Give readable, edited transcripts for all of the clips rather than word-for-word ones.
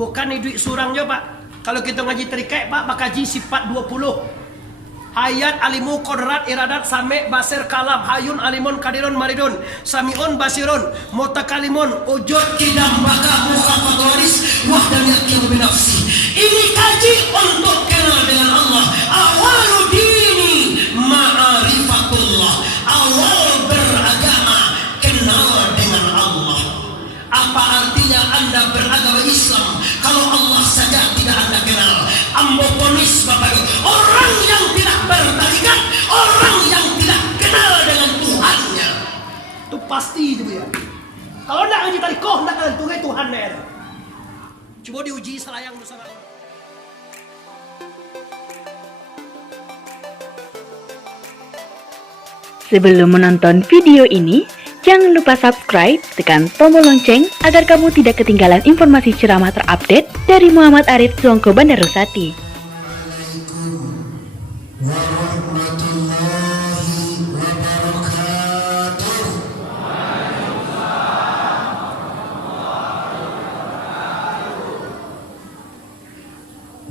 Bukan ni duit surangnya Pak. Kalau kita ngaji terikat Pak, bakaji sifat 20. Hayat alimu kodrat iradat same basir kalam hayun alimun kadirun maridun samiun basirun mutakalimun ujud kidam baka mukhafat waris wahdaniyat yang binafsi. Ini kaji untuk kenal dengan Allah. Awalu dini ma'arifatullah. Awal beragama kenal dengan Allah. Apa artinya Anda beragama Islam kalau Allah saja tidak Anda kenal? Amboponis Bapak Ibu, orang yang tidak bertarikat, orang yang tidak kenal dengan Tuhannya, itu pasti itu ya. Kalau tidak ngaji tarikoh, tidak kenal Tuhan ya. Coba diuji selayang bersama. Sebelum menonton video ini, jangan lupa subscribe, tekan tombol lonceng agar kamu tidak ketinggalan informasi ceramah terupdate dari Muhammad Arif Zwangko Bandarusati. Assalamualaikum warahmatullahi wabarakatuh.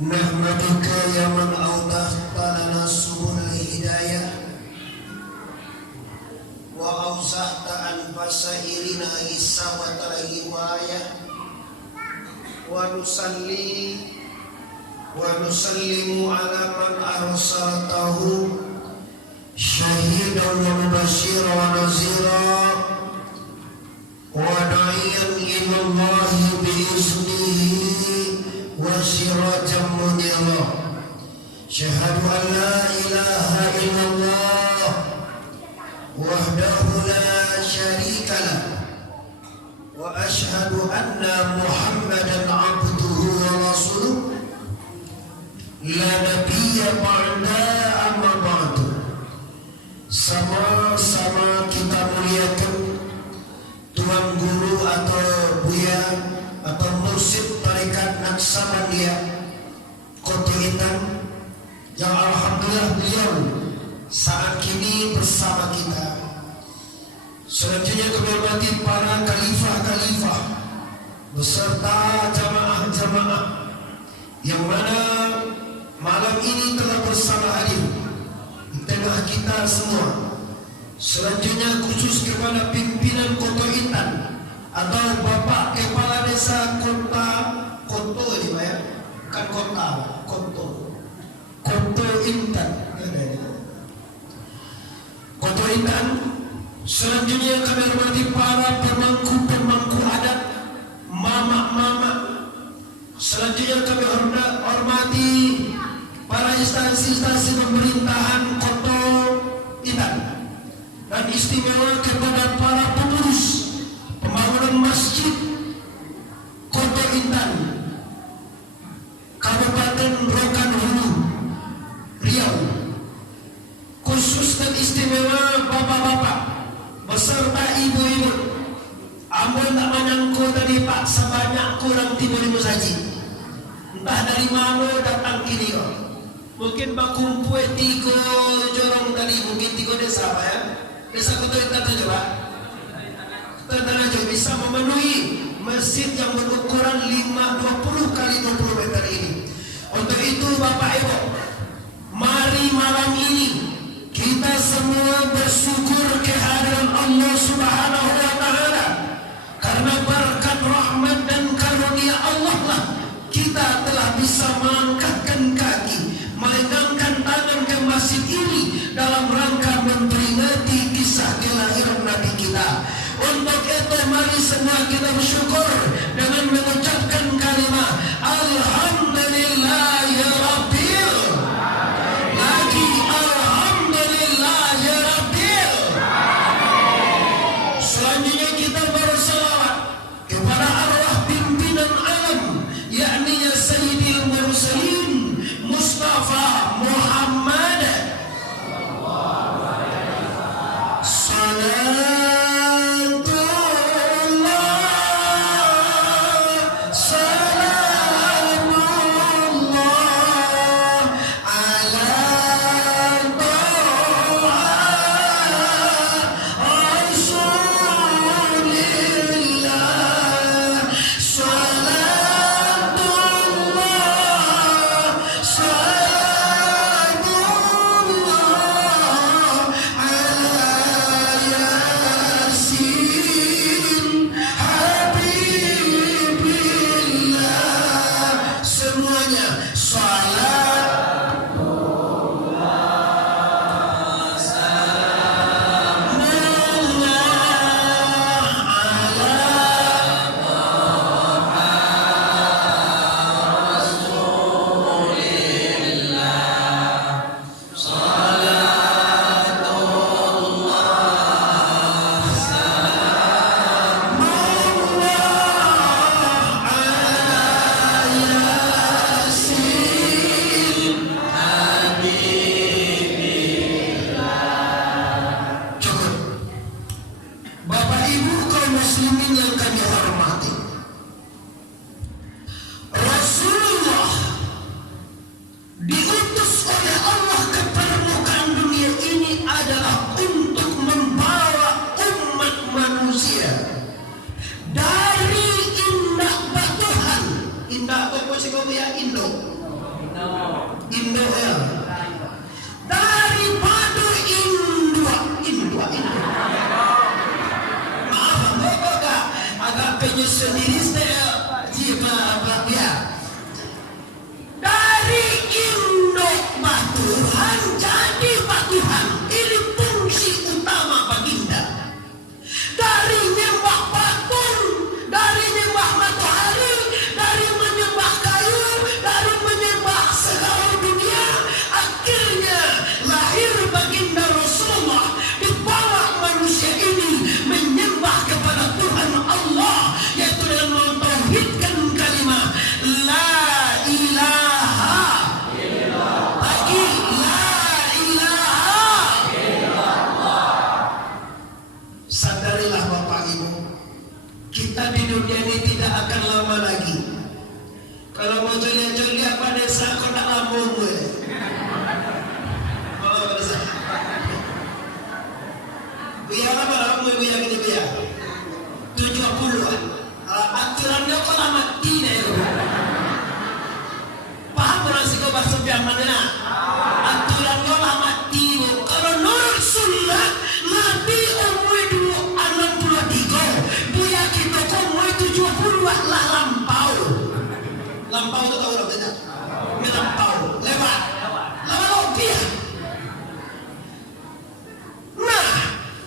Nahmaduka ya man awdahta lana subul hidayah wa awzahta an basairina isawatal hiwayah wa nusalli wa nusallimu ala man arsaltahu syahidan wa mubashiran wa nazira wa da'iyan ila Allah biiznihi wa sirajan munira. Syahadu an la ilaha illallah wahdahu la syarika lah wa ashhadu anna Muhammadan abduhu wa rasuluh la nabiyya ba'da amma ba'du. Sama-sama kita muliakan Tuan Guru atau Buya atau Mursyid Tarekat Naksabandia Kota Intan yang alhamdulillah beliau saat kini bersama kita. Selanjutnya kami hormati para khalifah-khalifah beserta jamaah-jamaah yang mana malam ini telah bersama hadir di tengah kita semua. Selanjutnya khusus kepada pimpinan Kota Intan atau Bapak Kepala Desa Kota Koto ini Pak ya, bukan kota, Koto Intan. Kota Intan. Selanjutnya kami hormati para pemangku adat, mama-mama. Selanjutnya kami hormati para instansi pemerintahan Kota Intan dan istimewa kepada para pengurus pembangunan masjid Kota Intan Kabupaten Rokan Hulu Riau. Khusus dan istimewa bapak-bapak beserta ibu-ibu. Ampun tak menyangku tadi Pak sebanyak kurang tiba-tiba saja. Entah dari mana datang kini kok. Mungkin bakumpuh tiga jorong tadi, mungkin tiga desa Pak ya. Desa Kota Intan saja Pak. Tentu saja bisa memenuhi masjid yang berukuran 20 kali 20 meter ini. Untuk itu Bapak Ibu, mari malam ini kita semua bersyukur kehadiran Allah Subhanahu wa Ta'ala, karena berkat rahmat dan karunia Allah lah kita telah bisa mengangkatkan kaki, melengangkan tangan ke masjid ini dalam rangka memperingati kisah kelahiran Nabi kita. Untuk itu mari semua kita bersyukur dengan mengucapkan kalimat Alhamdulillah ya Rabbil. Lagi Alhamdulillah ya Rabbil. Selanjutnya kita berselawat kepada arwah pimpinan alam, yakni ya Sayyidil Mursalin Mustafa Muhammad Salatullah muslimin yang kami hormati, Rasulullah diutus oleh Allah ke permukaan dunia ini adalah untuk membawa umat manusia dari indah batuhan. Indah apa sih kau ya? Indo ya. Dari batu maaf agak penyusun diri saya ya. Dari induk batuhan jadi batuhan, ini fungsi utama baginda. Dari nyembah patung, dari nyembah matahari, dari menyembah kayu, dari menyembah seluruh dunia, akhirnya lahir baginda Rasulullah, dibawa manusia ini menyembah kepada Tuhan Allah, yaitu dengan mentauhidkan kalimat la ilaha lagi la ilaha. Sadarilah Bapak Ibu, kita di dunia ini tidak akan lama lagi. Kalau mau joliat-joliat pada saat kau tak lambung boleh. Oh, pada saat biar apa lambung biar gini biar 70 aturannya kau lama tidak ya. Paham orang sih kau bahasa biar mana? Aturannya lama tidak. Kalau menurut sunnah Nabi umur 63, buya kita kau umur 70 lah lampau. Lampau itu tahu tak tidak? Melampau, lewat, lebih. Nah,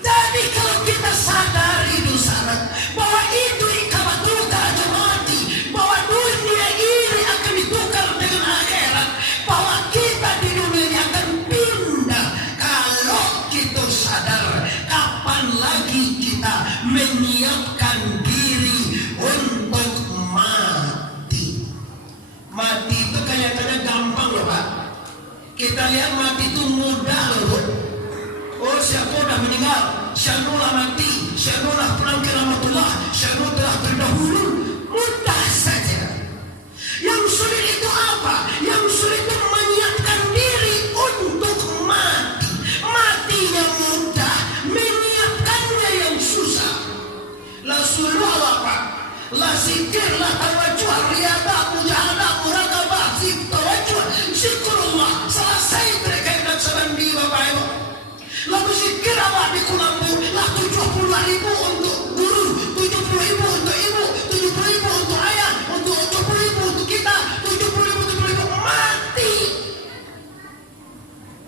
jadi kalau kita sadari itu sangat bahwa itu ikamat luka akan mati, bahwa dunia ini akan ditukar dengan akhirat, bahwa kita di dunia ini akan pindah. Kalau kita sadar, kapan lagi kita menyiapkan diri untuk mati? Mati itu kelihatannya gampang loh Pak. Kita lihat mati itu mudah loh. Oh, siapa udah meninggal, Syanulah mati, Syanulah pulang ke rahmatullah, Syanu telah terdahulu. Mudah saja. Yang sulit itu apa? Yang sulit itu menyiapkan diri untuk mati. Matinya mudah, menyiapkannya yang susah. La suluh apa? La zikir, la tawajuh, riadah, mujahadah, muraqabah, tawajuh, zikrullah. Selesai mereka yang sebandi Bapak Ibu. Lalu zikir apa di Kulambu? Lah 70.000 untuk guru, 70.000 untuk ibu, 70.000 untuk ayah, untuk 70.000 untuk kita, 70.000 mati.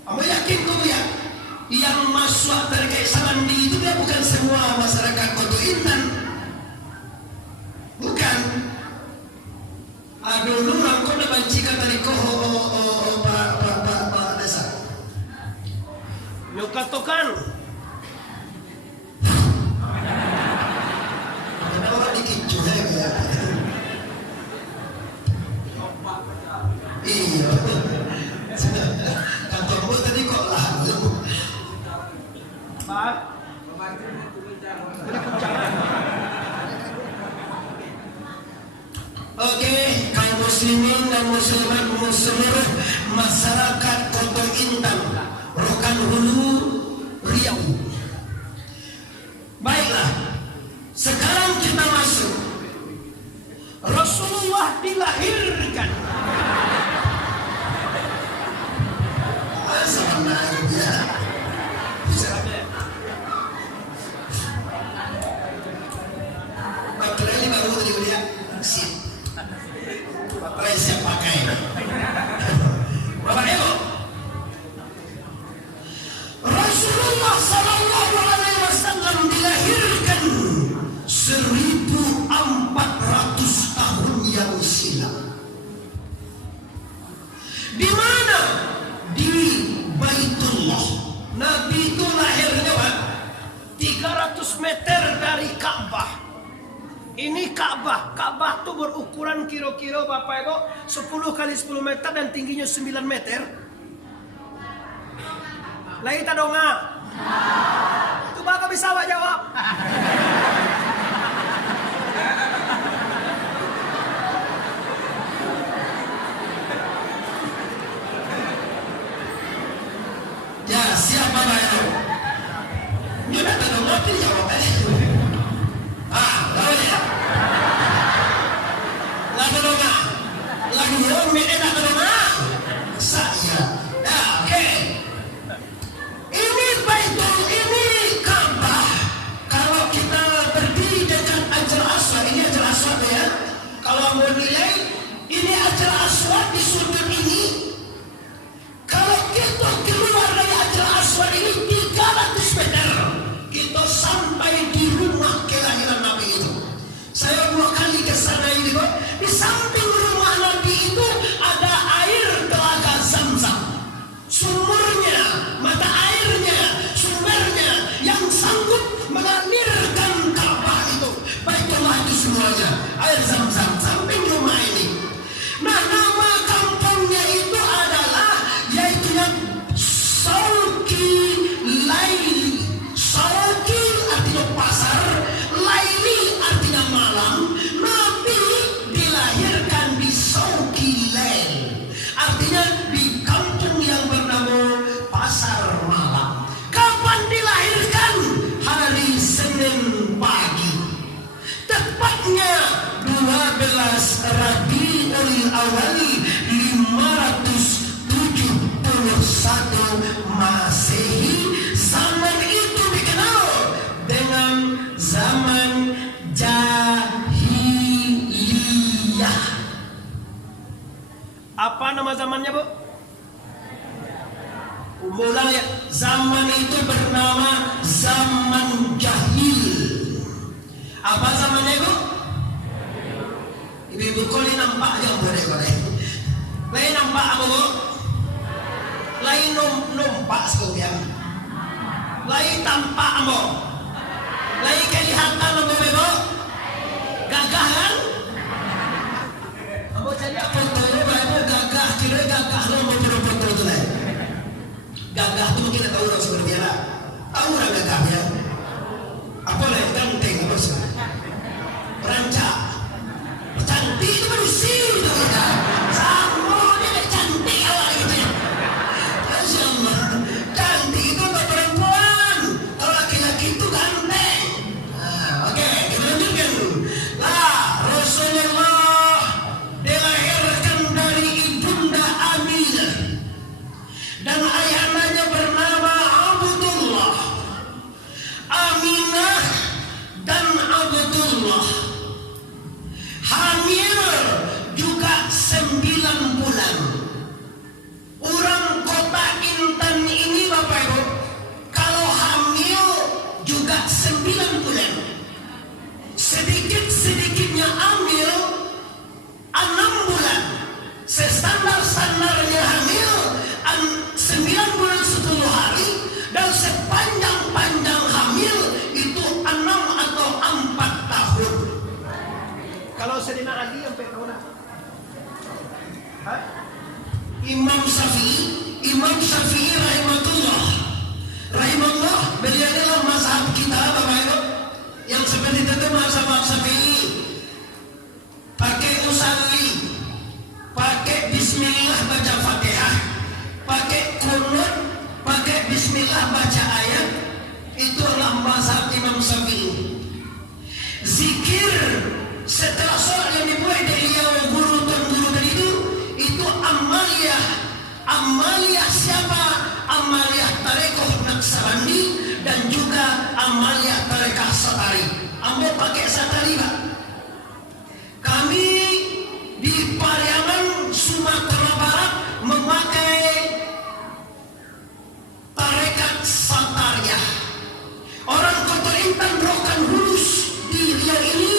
Kamu yakin kamu ya? Yang masuk terkait Sabandi itu dia bukan semua masyarakat Kota Intan. Bukan. Aduh, lu rangkau udah bancikan tadi kok Pak Desa. Yuk katakan. Ada orang dikit juga ya. Iya. Kantormu tadi kok lalu. Pak. Oke, kaum muslimin dan muslimat seluruh masyarakat Kota Intan, Rokan Hulu, Riau. Baiklah, sekarang kita masuk. Rasulullah dilahirkan. Sebenarnya baterai ini baru tadi lihat sip. Baterai siap pakai. Bapak Ibu, Rasulullah Sallallahu Alaihi Wasallam dilahirkan 1400 tahun yang silam. Di mana? Di Baitullah. Nabi itu lahirnya Pak 300 meter dari Ka'bah. Ini Ka'bah. Ka'bah itu berukuran kira-kira Bapak Ibu 10 kali 10 meter dan tingginya 9 meter. Lagi tak dong. Itu bakal bisa Pak jawab. tapi jawab lawan ya. Lagu dona. Lagu dona mene lagu dona. Saya. Ya, oke. Ini Baitul, ini Ka'bah. Kalau kita berdiri dekat Hajar Aswad, ini Hajar Aswad ya. Kalau mau nilai, ini Hajar Aswad di sudut ini. Kalau kita keluar dari Hajar Aswad ini 300 meter, kita sampai di rumah kelahiran Nabi itu. Saya 2 kali ke sana ini kok. Di samping rumah Nabi itu ada air telaga Zamzam. Sumurnya, mata airnya, sumbernya yang sanggup mengalirkan Ka'bah itu. Baiklah itu semuanya. Air Zamzam samping rumah ini. Nah, nama kampungnya itu adalah yaitu Sauki Laili. Sauki artinya pasar, Laili artinya malam. Nabi dilahirkan di Sauki Lail, artinya di kampung yang bernama Pasar Malam. Kapan dilahirkan? Hari Senin pagi, tepatnya 12 Rabiul Awal 571 Masehi. Zaman itu dikenal dengan zaman jahiliyah. Apa nama zamannya, Bu? Ulang ya, zaman itu bernama zaman jahil. Apa zamannya itu? Ibu-ibu koli nampak aja boleh. Lain nampak apa, Bu? Lain nampak sekalian. Lain tampak apa? Lain kelihatan apa, Bu? Gagah kan? Kamu jadi apa itu? Gagah, kira gagah lo mau betul-betul tu lah. Gagah tu mungkin tahu orang sebenarnya lah. Tahu orang gagah ya? Apa lah yang ganteng apa sih? Rancak, cantik itu manusia itu ya. Sama dia cantik awak gitu ya. Sama cantik itu untuk perempuan. Kalau laki-laki itu ganteng. Oke, kita lanjutkan. Lah, Rasulullah dilahirkan dari ibunda Aminah dan ayahandanya bernama Abdullah. Aminah dan Abdullah hamil juga 9 bulan. Orang kota Intan ini Bapak Ibu, kalau hamil juga 9 bulan, sedikit-sedikitnya hamil 6 bulan. Standar-standarnya hamil 9 bulan 10 hari, dan sepanjang-panjang hamil itu 6 atau 4 tahun. Kalau Sayyidina Ali sampai tahun apa? Hah? Imam Syafi'i rahimahullah, beliau adalah mazhab kita Bapak Ibu, yang seperti itu mazhab Syafi'i. Pakai usalli, pakai bismillah baca Fatihah, pakai qunut, pakai bismillah baca ayat. Itu adalah mazhab Imam Syafi'i. Zikir setelah sholat yang dimulai dari yang guru tadi itu amaliyah siapa? Amaliyah Tarekoh Naksabandi dan juga amaliyah Tarekah Satari. Ambo pakai Satari Pak. Kami di Pariaman Sumatera Barat memakai Tarekat Satariyah. Orang Kota Intan Rokan Hulus di Riau ini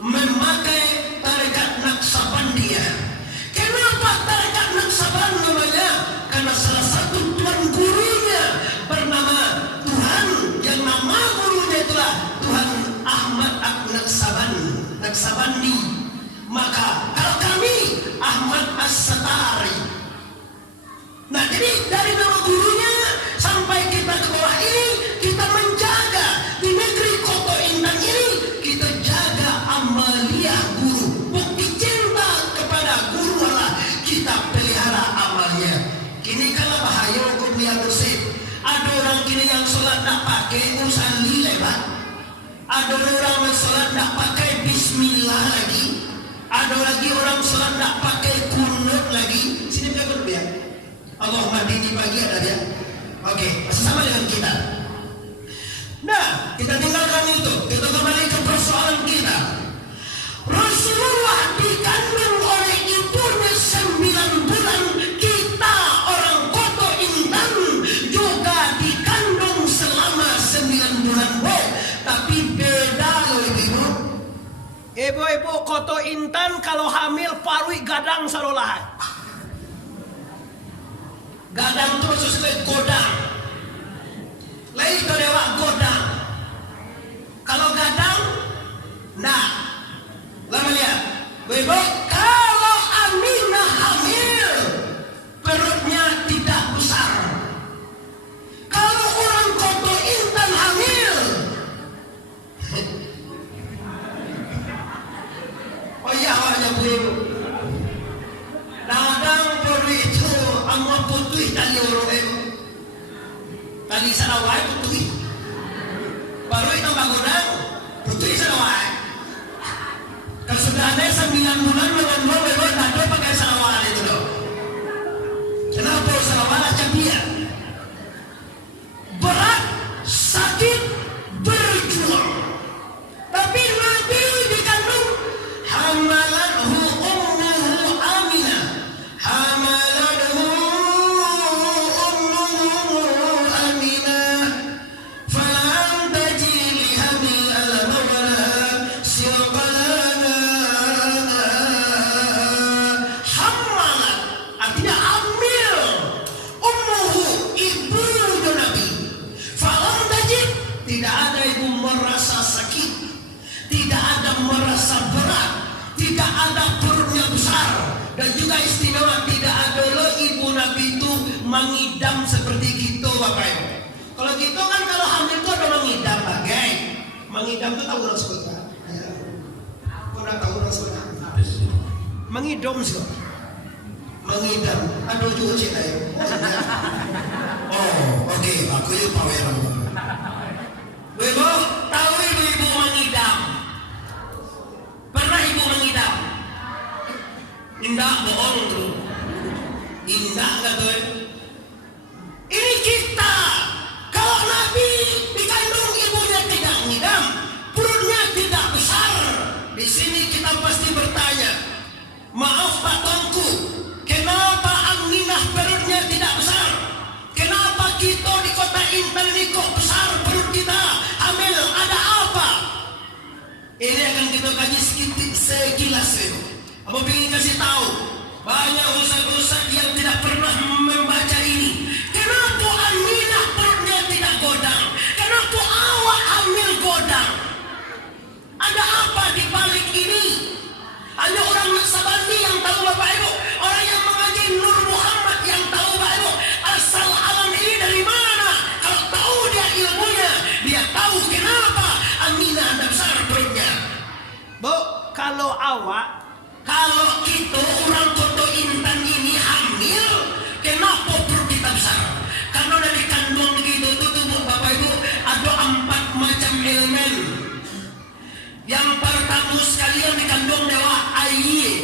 memakai Tarekat Naksabandiyah. Kenapa Tarekat Naksaban namanya? Karena salah satu tuan gurunya bernama Tuhan, yang nama gurunya itulah Tuhan Ahmad Naksabandi. Maka kalau kami Ahmad As-Satari. Nah, jadi dari nama gurunya sampai kita ke bawah ini, kita menjaga di negeri Kota Intan ini, kita jaga amaliyah guru. Bukti cinta kepada guru adalah kita pelihara amaliyah. Kini kalau bahaya hukum yang bersih. Ada orang kini yang sholat tak pakai urusan lilem. Pak. Ada orang sholat tak pakai bismillah lagi. Ada lagi orang sholat tak pakai kunut lagi. Sini biar kunut ya. Allahumma dini pagi ada dia. Oke, masih sama dengan kita. Nah, kita tinggalkan itu. Kita kembali ke persoalan kita. Rasulullah dikandung oleh ibunya 9 bulan. Kita orang Koto Intan juga dikandung selama 9 bulan. Tapi beda loh ibu. Ibu-ibu Koto Intan kalau hamil parui gadang sarolah. Gadang itu maksudnya godang. Lain itu dewa godang. Kalau gadang, nah, lama lihat. Ibu, kalau Aminah hamil, perutnya tidak besar. Kalau orang Koto Intan hamil, oh iya awalnya bu ibu. Dadang perut itu amat putih tali orang ibu. Tali sarawai putih. Baru itu bangunan putih sarawai. Kesudahannya 9 bulan mengenal ibu tadi pakai sarawai itu loh. Kenapa sarawai aja dia? Berat, sakit, berjuang. Tapi Nabi dikandung hamalathu ummuhu Aminah. Hamalathu ummuhu Aminah. Falam tajid lihamil al-mawla siwaqalana. Hamalat artinya hamil. Ummuhu ibu Nabi. Falam tajid tidak ada ibu merasa sakit. Tidak ada merasa berat, tidak ada perutnya besar, dan juga istimewa tidak ada loh ibu Nabi itu mengidam seperti gitu Bapak Ibu. Kalau gitu kan kalau hamil itu ada mengidam bagai mengidam itu tahu orang sebutnya. Kau udah tahu orang sebutnya? Mengidam sih. Mengidam. Aduh juga cek ayo. Oh oke, aku yuk power. Ibu tahu ibu mengidam. Pernah ibu mengidam? Indah bohong tuh. Indah gak tuh? Ini kita. Kalau Nabi dikandung ibunya tidak mengidam, perutnya tidak besar. Di sini kita pasti bertanya, maaf Pak Tuanku, kenapa Aminah perutnya tidak besar? Kenapa kita di kota Intan ini kok besar perut kita? Hamil ada apa? Ini akan kita kaji sedikit sekilas itu. Apa ingin kasih tahu? Banyak ustaz-ustaz yang tidak pernah membaca ini. Kenapa Aminah perutnya tidak godang? Kenapa awak hamil godang? Ada apa di balik ini? Hanya orang Naksabandi yang tahu Bapak Ibu. Orang yang mengaji Nur Muhammad yang tahu Bapak Ibu. Asal alam ini dari mana? Kalau tahu dia ilmunya, dia tahu kenapa Aminah ada besar perutnya. Bu, kalau awak, Kalau kita orang Koto Intan ini hamil, kenapa perut kita besar? Karena dari kandung gitu tubuh Bapak Ibu ada 4 macam elemen. Yang pertama sekalian dikandung dewa air.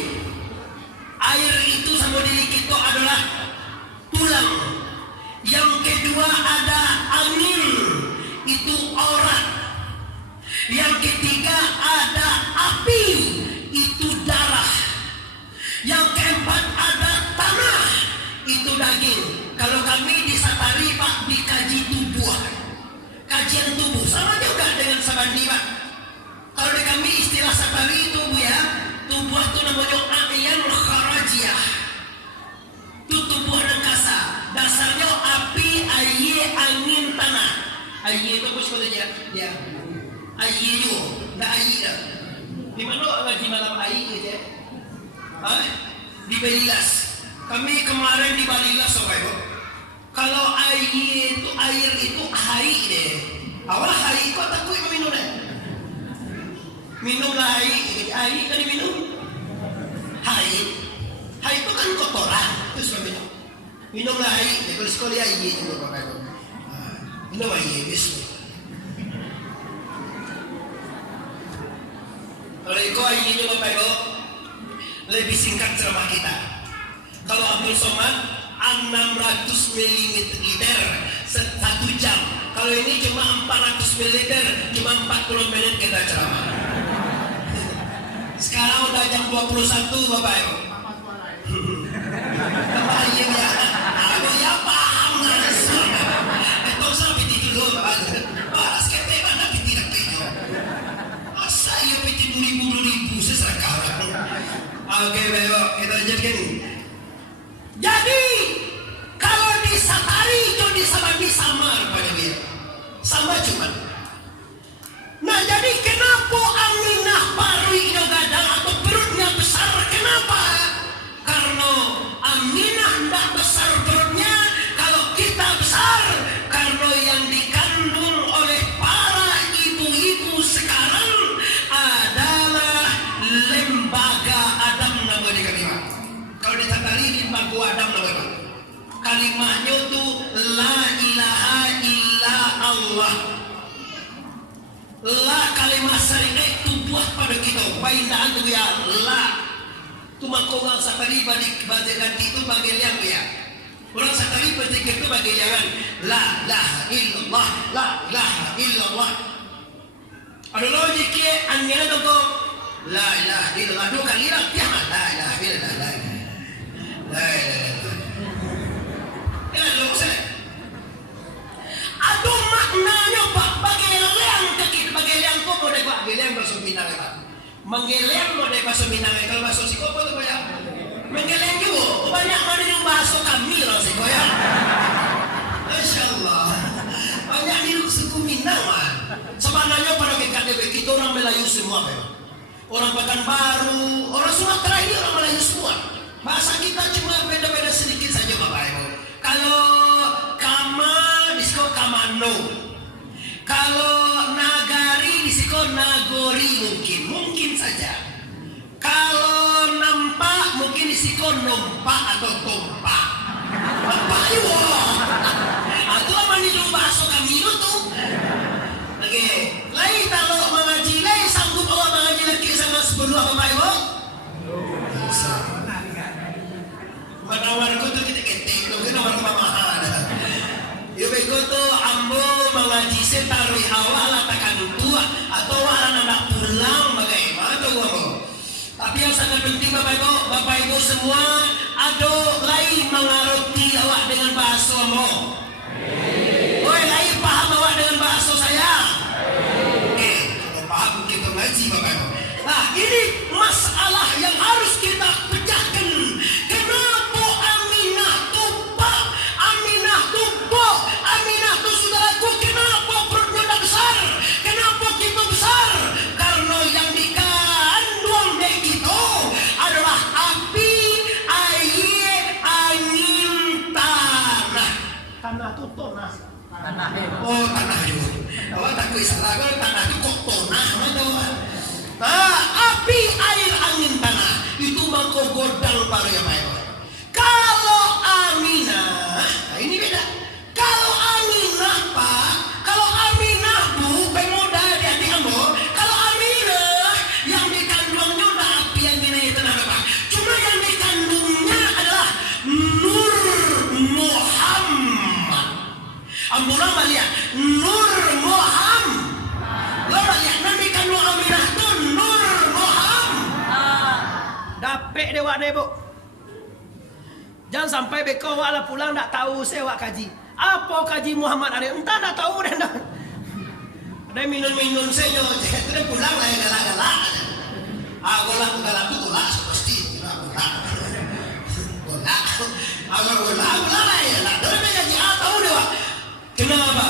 Air itu sama diri kita adalah tulang. Yang kedua ada angin, itu aurat. Yang ketiga ada api, itu darah. Yang keempat ada tanah, itu daging. Kalau kami di Satari Pak dikaji tubuh, kajian tubuh sama juga dengan Sabandi Pak. Kalau di kami istilah Satari itu Bu ya, tubuh itu namanya ayan kharajiyah. Itu tubuh angkasa. Dasarnya api, air, angin, tanah. Air itu apa sebetulnya? Ya. Air itu, enggak air dah. Di mana ngaji malam air gitu ya? Di Balilas. Kami kemarin di Balilas Bapak Ibu. Kalau air itu air deh. Awal air kok takut minum deh. Minumlah air kan diminum. Air itu kan kotoran. Itu sebab minumlah air. Kalau sekolah air itu Bapak Ibu. Minum air bismillah. Kalau Iko ini Bapak Ibu, lebih singkat ceramah kita. Kalau Abdul Somad 600 ml 1 jam. Kalau ini cuma 400 ml, cuma 40 menit kita ceramah. Sekarang udah jam 21 Bapak Ibu. Kembali ya. Aku ya paham lah. Itu sampai dulu Bapak. Balas kete mana tidak tahu. Saya piti ribu sesekali. Oke, Bapak, kita lanjutkan. Jadi kalau di Satari itu di samar pada dia. Sama cuman. Nah, jadi kenapa Aminah Parwi itu gadang atau perutnya besar? Kenapa? Karena Aminah tidak besar perutnya, kalau kita besar. Karena yang dikandung oleh para ibu-ibu sekarang adalah lembaga Adam namanya kalimat. Kalau ditatari lembaga Adam namanya. Kalimatnya itu la ilaha illa Allah. La kalimat syariat itu buat pada kita. Baindaan tu ya la. Tu mako orang satari balik ganti itu bagi liang dia. Orang satari berjikir itu bagi liangan. La ilaha illallah, la ilaha illallah. Ada logik ke anjana tu ko. La ilaha illallah. Dua kali lah tiang. La ilaha illallah. La ilaha. Aduh maknanya Pak, bageliang kekit, bageliang kok boleh Pak, bageliang bahasa Minang Pak. Menggeliang boleh bahasa Minang, kalau bahasa Sikopo itu banyak. Menggeliang juga, banyak mana yang bahasa kami loh Siko ya. Masya Allah, banyak di suku Minang Pak. Sebenarnya pada kita orang Melayu semua Pak. Orang Pekanbaru, orang Sumatera ini orang Melayu semua. Bahasa kita cuma beda-beda sedikit saja Bapak Ibu. Kalau Kama disiko Kamano, kalau Nagari disiko Nagori mungkin saja. Kalau Nampak mungkin disiko Nompak atau Tompak. Nampak juga. Atau apa nih dulu bahasa kami itu tuh? Oke, lain kalau mengaji lain sanggup Allah mengaji lagi sama sebelah Bapak Ibu. Manawarku tuh kita ketik, lo kena orang mahal. Yo bego tuh ambo mengaji setarui awal atakan tua atau waran anak pulang bagaimana tuh ambo. Tapi yang sangat penting Bapak Ibu semua, ado lain mengarti awak dengan bahasa ambo. Woi lain paham awak dengan bahasa saya. Oke, kalau paham kita ngaji Bapak Ibu. Nah ini masalah yang harus kita pecahkan. Kenapa Aminah tumpah, Aminah tumpah, Aminah tuh saudaraku, kenapa perutnya tak besar? Kenapa kita besar? Karena yang dikandung dari kita adalah api, air, angin, tanah. Tanah itu tanah. Tanah. Oh tanah itu. Oh tak bisa salah tanah itu kok tanah atau nah, api, air, angin, tanah itu bangko godang para yang baik. Kalau Aminah, nah ini beda. Kalau Aminah Pak, kalau Aminah Bu, pemuda dia di Ambo. Kalau Aminah yang dikandungnya udah api, angin, air, tanah Pak. Cuma yang dikandungnya adalah Nur Muhammad. Ambo nama lihat Nur Muhammad. Lo lihat nanti kandung Aminah tuh Nur Muhammad. Dapet dewa deh Bu. Jangan sampai beko wala pulang tak tahu sewa kaji. Apa kaji Muhammad ada? Entah tak tahu dah. Ada minum-minum saya jadi pulang lah yang galak-galak. Aku galak tuh galak pasti galak. Galak lah ya. Dari mengaji tahu dewa. Kenapa?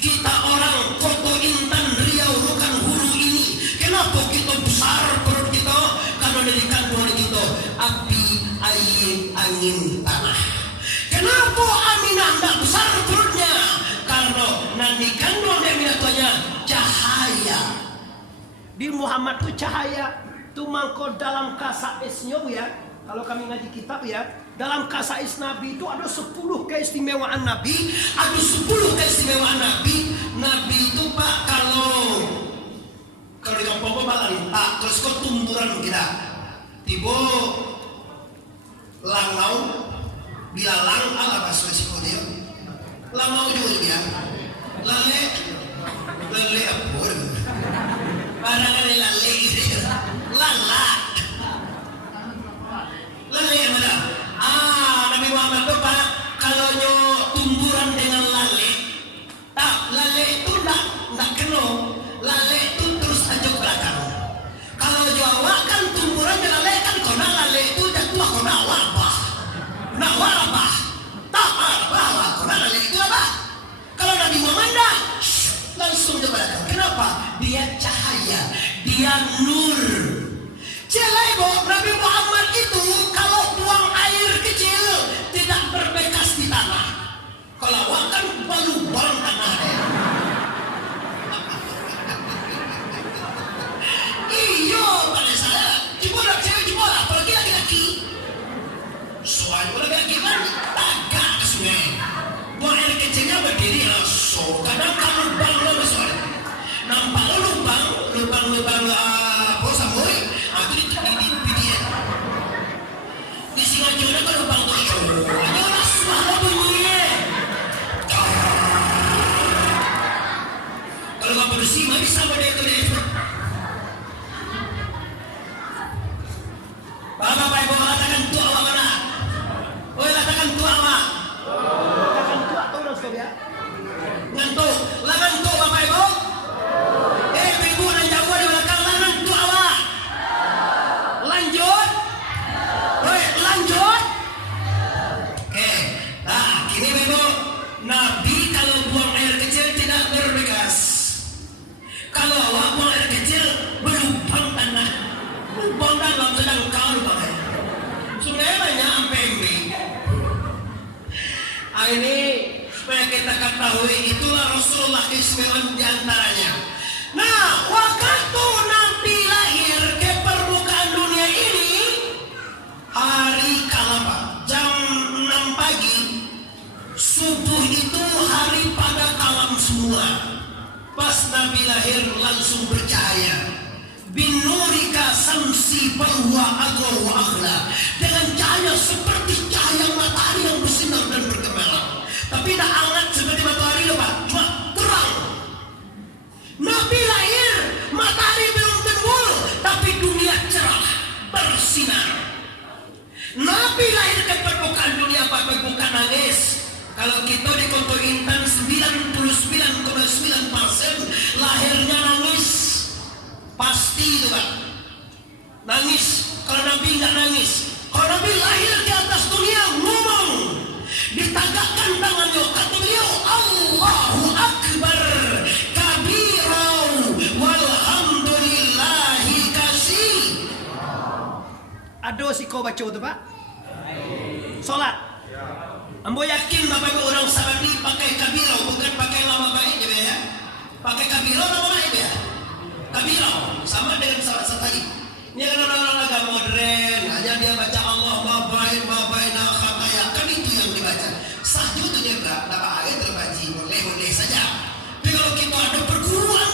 Kita orang Kota Intan Riau Rukan Hulu ini, kenapa kita besar perut kita? Karena dari kandungan kita api, air, angin, tanah. Kenapa Aminah tidak besar perutnya? Karena nanti kandungan dari Aminah tuanya cahaya. Di Muhammad itu cahaya. Itu mangkot dalam kasaisnya ya. Kalau kami ngaji kitab ya, dalam kasais Nabi itu ada 10 keistimewaan Nabi. Ada 10 keistimewaan Nabi. Nabi itu Pak kalau di kampung balang tak terus tumburan kita. Tibo langau bilalang ala bahasa Sikodio. Langau juga dia. Lale apa? Barang lale gitu. Lala. Lale mana? Nabi Muhammad itu Pak, kalau nyo tumburan dengan lale, lale itu ndak kena. Lale itu terus aja ke belakang. Kalau Jawa kan tumburan dengan lale kan kena lale itu dah tua kena wabah. Nak wabah. Tak wabah kena lale itu apa? Kalau Nabi Muhammad dah langsung ke belakang. Kenapa? Dia cahaya, dia nur. Celebo Nabi Muhammad itu kalau buang air kecil tidak berbekas di tanah. Kalau akan berlubang tanah. Iyo pada saya, cipola cewek cipola, apalagi laki-laki. Soalnya laki-laki kan tagak ke sungai. Buang air kecilnya berdiri langsung. Kadang kan lubang lo soalnya. Nampak lo lubang bosamoy. Itu di di Singapura kan lubang tuh. Hanya orang suara bunyinya. Kalau nggak bersih, mari sama dia tuh. Bapak Ibu katakan tua apa mana? Oh katakan tua apa? Katakan tua tuh dong ya. Ngantuk, langan tua Bapak Ibu. Ibu dan jago di belakang langan tua apa? Lanjut. Lanjut. Oke. Nah, ini Ibu. Nabi kalau buang air kecil tidak berbekas. Kalau awak buang air kecil berlubang tanah. Lubang dalam sedang kau lubang air. Sungai banyak sampai ini. Ini supaya kita ketahui itulah Rasulullah keistimewaan diantaranya. Nah, waktu Nabi lahir ke permukaan dunia ini hari kalapa jam 6 pagi. Subuh itu hari pada kalam semua. Pas Nabi lahir langsung bercahaya. Binurika samsi bahwa agwa wa akhla. Dengan cahaya seperti cahaya matahari yang bersinar dan bergemilang. Tapi tak hangat seperti matahari loh Pak. Cuma terang. Nabi lahir, matahari belum timbul, tapi dunia cerah, bersinar. Nabi lahir ke permukaan dunia Pak, bukan nangis. Kalau kita di Kota Intan 99,9% lahirnya nangis. Pasti itu Pak. Nangis. Kalau Nabi nggak nangis. Kalau Nabi lahir di atas dunia ngomong. Ditagakkan tangannya. Kata beliau, Allahu Akbar kabirau walhamdulillahi kasih. Aduh si kau baca itu Pak. Solat. Ambo yakin Bapak Ibu orang Saudi pakai kabirau, bukan pakai lama baik ya. Pakai kabirau lama baik ya. Kabirau sama dengan salat tadi. Ini kan orang-orang agak modern, hanya dia baca Allah mabain nah khataya, kan itu yang dibaca. Sah juga dia berapa ayat terbaca, boleh saja. Tapi kalau kita ada perguruan,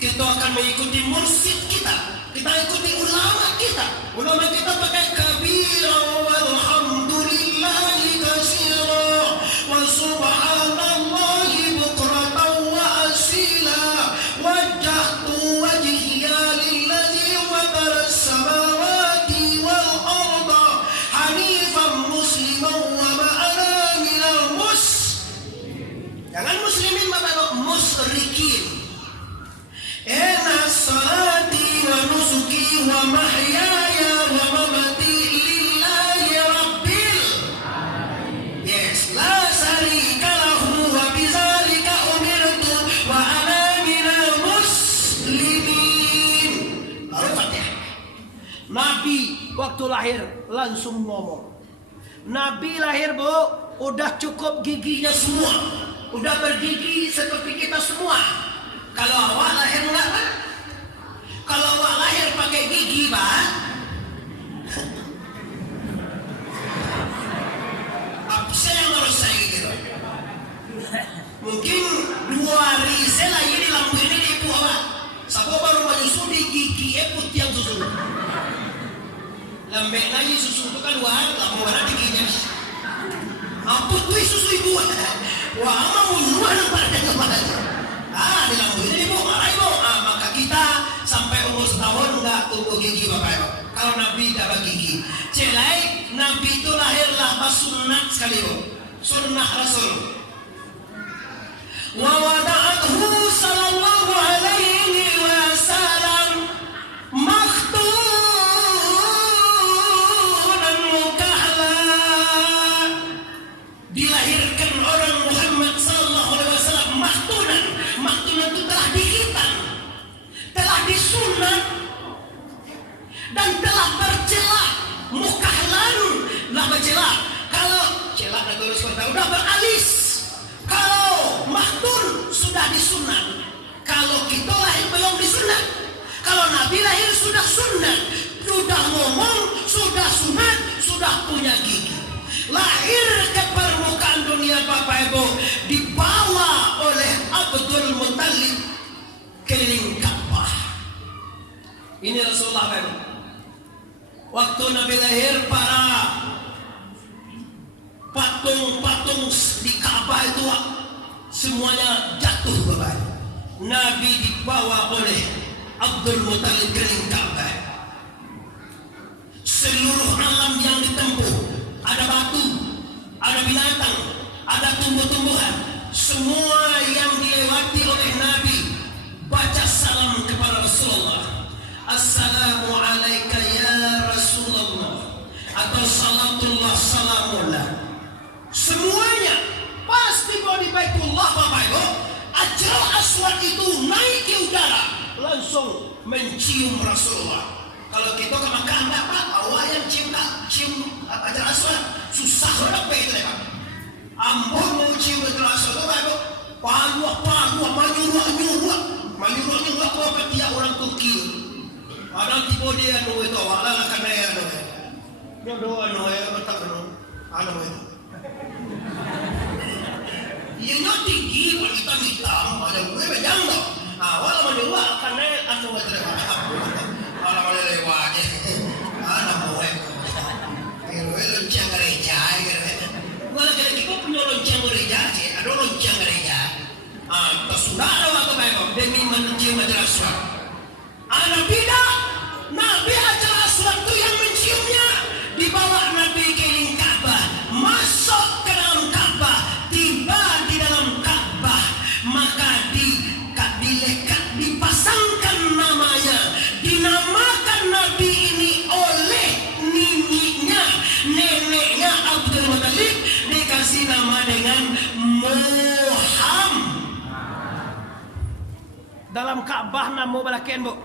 kita akan mengikuti mursyid kita ikuti ulama kita. Ulama kita pakai kabirau walhamdulillahi katsira wa subhanallahi bukratan wa asila wajjahtu wajhiya lilladzi fatara as-samawati wal arda hanifan musliman wa ma ana minal jangan muslimin Bapak musyrikin. Inna salati wa nusuki wa mahyaya wa mamati lillahi rabbil yes la syarika lahu wa bidzalika umirtu wa ana minal muslimin. Lalu Fatihah. Nabi waktu lahir langsung ngomong. Nabi lahir Bu, udah cukup giginya semua. Udah bergigi seperti kita semua. Kalau awak lahir enggak Pak? Kalau awak lahir pakai gigi Pak, apa yang harus saya gitu? Mungkin 2 hari saya lahir di lampu ini di ibu awak. Siapa baru menyusui gigi putih yang Ngambek lagi susu itu kan wah, tak mau ada dikinya. Apa tuh susu ibu? Wah, mau bunuh pada kepala. Di lampu ini ibu, marah ibu. Maka kita sampai umur setahun nggak tumbuh gigi bapak ibu. Kalau Nabi nggak bagi gigi. Celai, Nabi itu lahirlah pas sunat sekali ibu. Sunnah Rasul. Wa wada'athu sallallahu alaihi wasallam makhtunan mukahla. Dilahirkan orang Muhammad sallallahu alaihi wasallam makhtunan. Makhtunan itu telah dihitan, telah disunat dan telah bercelak. Mukahlan lah bercelak. Kalau celak dan terus udah beralis. Kalau maktun sudah disunat. Kalau kita lahir belum disunat. Kalau Nabi lahir sudah sunat, sudah ngomong, sudah sunat, sudah punya gigi. Lahir ke permukaan dunia Bapak Ibu dibawa oleh Abdul Muttalib keliling Ka'bah. Ini Rasulullah Bapak Ibu. Waktu Nabi lahir, para patung-patung di Ka'bah itu semuanya jatuh Bapak Ibu. Nabi dibawa oleh Abdul Muttalib keliling Ka'bah. Seluruh alam yang ditempuh, ada batu, ada binatang, ada tumbuh-tumbuhan, semua yang dilewati oleh Nabi baca salam kepada Rasulullah. Assalamu alaika ya Rasulullah, atau salatullah salamullah. Semuanya pasti mau di Baitullah Bapak Ibu. Hajar Aswad itu naik ke udara, langsung mencium Rasulullah. Kalau kita ke Makkah enggak Pak, awak yang cium Hajar Aswad susah berapa itu ya Pak. Ambon mau cium Hajar Aswad Bapak Ibu, paluah menyuruh apa tiap orang Turki. Ada tipe dia itu awak lah karena ya dia doa ya betul itu. Ia tinggi, wanita hitam, ada gue bejang dong. Awal menjual karena aku nggak terima. Kalau boleh lewat, anak gue, gue lonceng gereja, gue lagi kita punya lonceng gereja, ada lonceng gereja. Sudah ada waktu baik demi mencium Hajar Aswad. Ada tidak, Nabi Hajar Aswad itu yang menciumnya, dibawa Nabi keliling Ka'bah, masuk ke dalam Ka'bah, tiba di dalam Ka'bah, maka dipasangkan namanya, dinamakan Nabi ini oleh neneknya Abdul Muttalib, dikasih nama dengan Muhammad. Dalam Ka'bah namo balaken bu.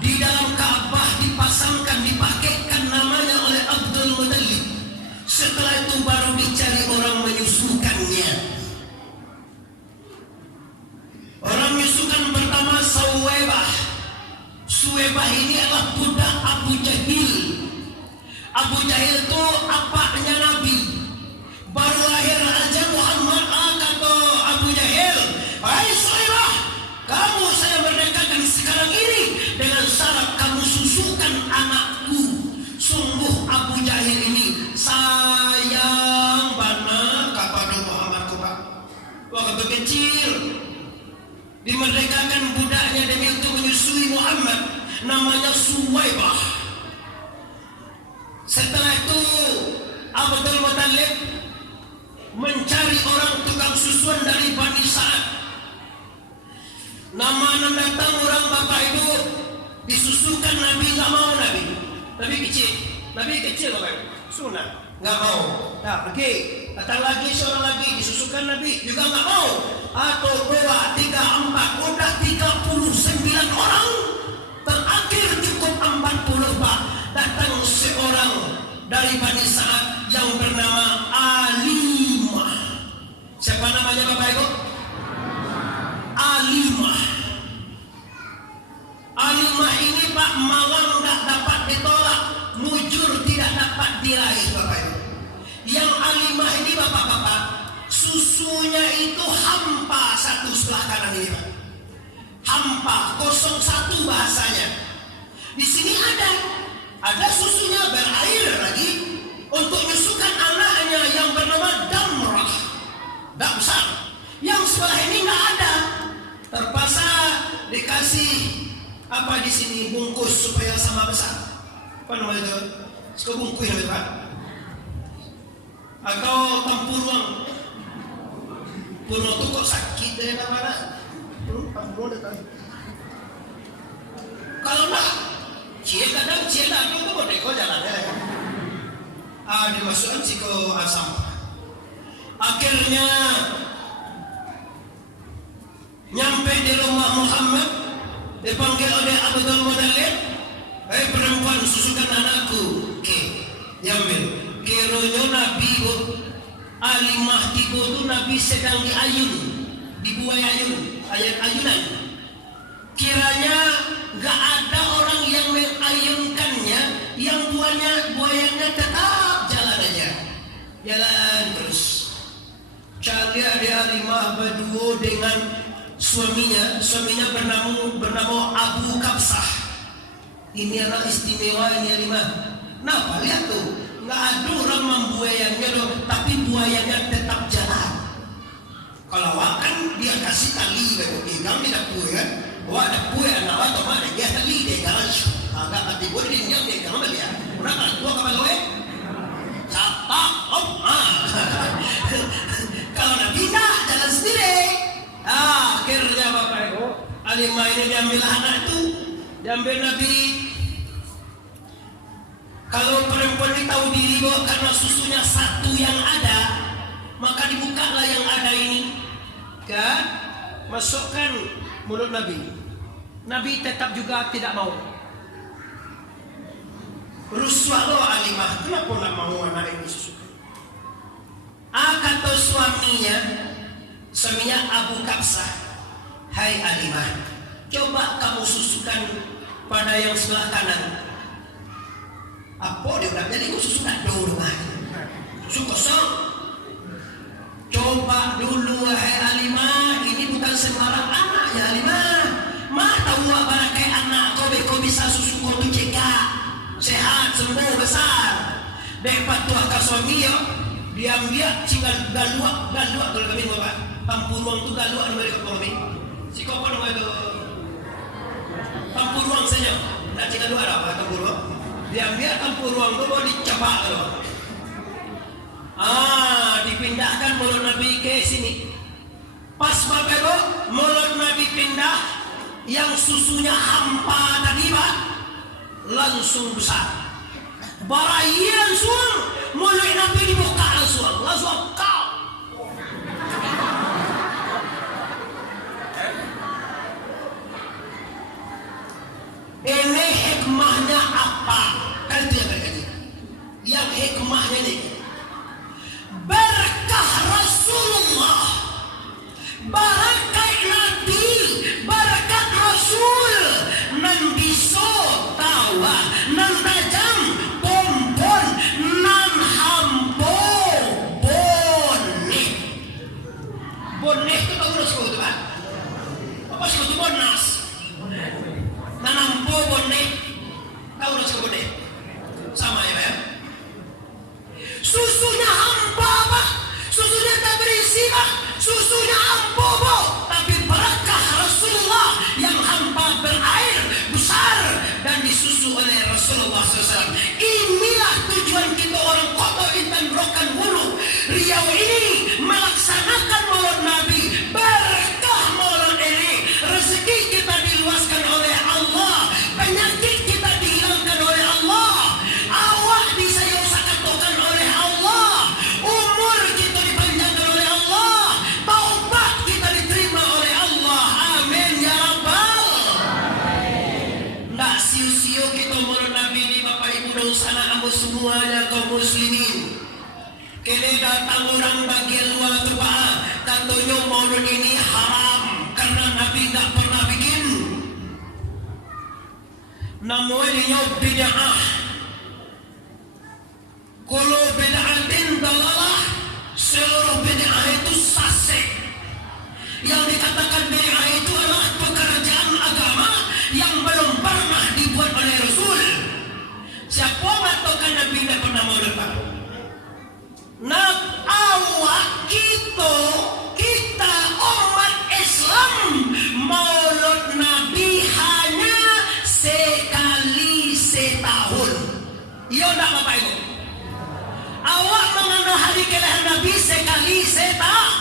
Di dalam Ka'bah dipakaikan namanya oleh Abdul Muttalib. Setelah itu baru dicari orang menyusukannya. Orang menyusukan pertama Suwaibah ini adalah budak Abu Jahil. Abu Jahil itu apanya Nabi. Baru lahir aja Muhammad kata Abu Jahil, "Hai Suwaibah, kamu saya merdekakan sekarang ini dengan syarat kamu susukan anakku." Sungguh Abu Jahil ini sayang banget kepada Muhammad Pak. Waktu kecil dimerdekakan budaknya demi untuk menyusui Muhammad, namanya Suwaibah. Setelah itu Abdul Muttalib mencari orang tukang susuan dari Bani Sa'ad. Nama datang orang Bapak Ibu, disusukan Nabi, nggak mau Nabi kecil Bapak Ibu, sunat nggak mau. Nah pergi, datang lagi seorang lagi, disusukan Nabi juga nggak mau. Atau 2, 3, 4, udah 39 orang, terakhir cukup 40 Pak. Datang seorang dari Bani Sa'ad yang bernama Alimah. Siapa namanya Bapak Ibu? Alimah ini Pak, malam nggak dapat ditolak, mujur tidak dapat diraih Bapak Ibu. Yang Alimah ini Bapak-bapak, susunya itu hampa satu sebelah kanan ini Pak. Hampa 01 bahasanya. Di sini ada ada susunya berair lagi untuk menyusukan anaknya yang bernama Damrah, dak besar. Yang sebelah ini nggak ada, terpaksa dikasih apa di sini bungkus supaya sama besar. Apa namanya itu? Suka bungkus namanya Pak? Atau tempurung? Purung itu kok sakit deh namanya? Tempurung dekat. Kalau nak, kadang itu kok deko jalannya ya. Dimasukkan sih ke asam. Akhirnya nyampe di rumah Muhammad, dipanggil oleh Abdul Muttalib. Perempuan, susukan anakku. Diambil. Kiranya Nabi Alimah tiba itu Nabi sedang diayun, dibuai ayun, ayunan. Kiranya gak ada orang yang mengayunkannya, yang buayanya tetap jalan aja, jalan terus. Cari ada Alimah berdua dengan suaminya bernama Abu Kabsah. Ini anak istimewa ini Alimah. Nah, lihat tuh, nggak ada orang membuayanya loh, tapi buayanya tetap jalan. Kalau kan dia kasih tali, kan tidak buaya kan? Wah, ada buaya anak atau mana dia tali dia jalan. Agak mati boleh dia jangan dia. Orang kan tua kapal loe, catak, Kalau Nabi dah jalan sendiri. Akhirnya Bapak Ibu, Alimah ini diambil anak itu, diambil Nabi. Kalau perempuan ini tahu diri bahwa karena susunya satu yang ada, maka dibukalah yang ada ini, kan? Masukkan mulut Nabi. Nabi tetap juga tidak mau. Ruswah Alimah, kenapa nak mau anak ini susukan? Kata suaminya Abu Kabsah, hai Alimah, coba kamu susukan pada yang sebelah kanan. Apa dia bilang? Jadi kau susukan dulu rumah. Susu kosong. Coba dulu wahai Alimah, ini bukan sembarang anak ya Alimah. Mah tahu apa kayak anak kau bisa susu kau tu cekak, sehat, sembuh, besar. Dekat tuah ke suami ya, diam tinggal galuak kalau kami bapak. Tampuruang tu galuak mereka kami. Si kau apa nama itu? Tampuruang saja. Tak tinggal luar apa tampuruang. Diambil tampuruang tu baru dicapak tu. Dipindahkan mulut Nabi ke sini. Pas Bapak Ibu, mulut Nabi pindah, yang susunya hampa tadi Pak, langsung besar. Barayan suang, mulut Nabi dibuka langsung kau. Ini hikmahnya apa? Kan itu yang berkaji. Yang hikmahnya ini berkah Rasulullah, barakat Nabi, barakat Rasul, nan biso tawa, nan tajam pompon, nan hampo bonih itu tahu Rasul itu kan? Apa sih itu bonas? Nan hampo bonih, tahu Rasul bonih? Sama ya Pak? Susunya hampa Pak, susunya tak berisi Pak, susunya hampa Pak, tapi berkah Rasulullah yang hampa berair besar dan disusu oleh Rasulullah SAW. Inilah tujuan kita orang Kota Intan Rokan Hulu Riau ini melaksanakan maulid Nabi. Berkah maulid ini, rezeki kita diluaskan oleh Allah, penyakit kita dihilangkan oleh Allah, awak disayang-sakatokan oleh Allah, umur kita dipanjangkan oleh Allah, taubat kita diterima oleh Allah. Amin ya Rabbal. Ndak siu-siu kita maulid Nabi ini Bapak Ibu dan sanak ambo semuanya kaum muslimin. Kini datang orang bagian luar tu Pak, katanya maulid ini haram karena Nabi tak pernah bikin. Namanya bid'ah. Kalau bid'atin dalalah, seluruh bid'ah itu sasek. Yang dikatakan bid'ah itu adalah pekerjaan agama yang belum pernah dibuat oleh Rasul. enggak Bapak Ibu? Awak mengenal hari kelahiran Nabi sekali setahun.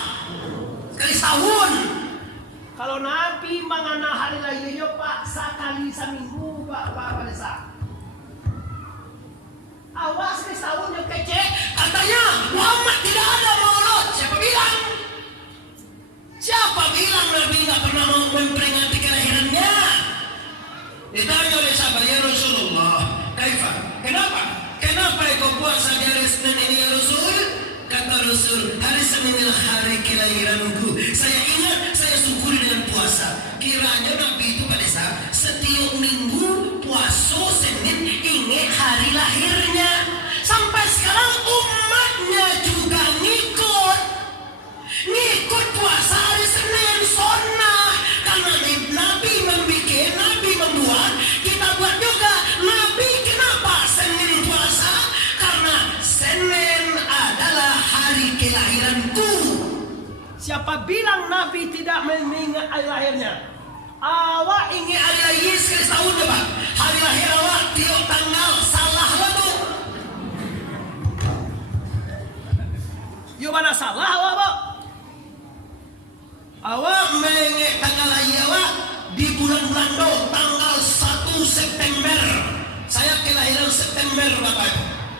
Kalau Nabi mengenal hari lahirnya Pak sekali seminggu Pak Desa. Awak sekali setahun yang kece. Katanya Muhammad tidak ada maulud. Siapa bilang? Siapa bilang Nabi nggak pernah mau memperingati kelahirannya? Ditanya oleh sahabat, ya Rasulullah, kaifa? Kenapa kau puasa di hari Senin ini ya Rasul? Kata Rasul, hari Senin adalah hari kelahiranku. Saya ingat, saya syukuri dengan puasa. Kiranya Nabi itu pada saat setiap minggu puasa Senin ingat hari lahirnya. Sampai sekarang umatnya juga ngikut puasa hari Senin sunnah. Karena Nabi membuat, kita buat juga. Nabi kenapa Senin puasa? Karena Senin adalah hari kelahiranku. Siapa bilang Nabi tidak mengingat hari lahirnya? Awak Ingat hari lahir sekali setahun ya Pak. Hari lahir awak tiap tanggal salah lah tuh. Yo mana salah awak Pak? Awak mengingat tanggal lahir awak di bulan-bulan do tanggal 1 September. Saya kelahiran September Bapak.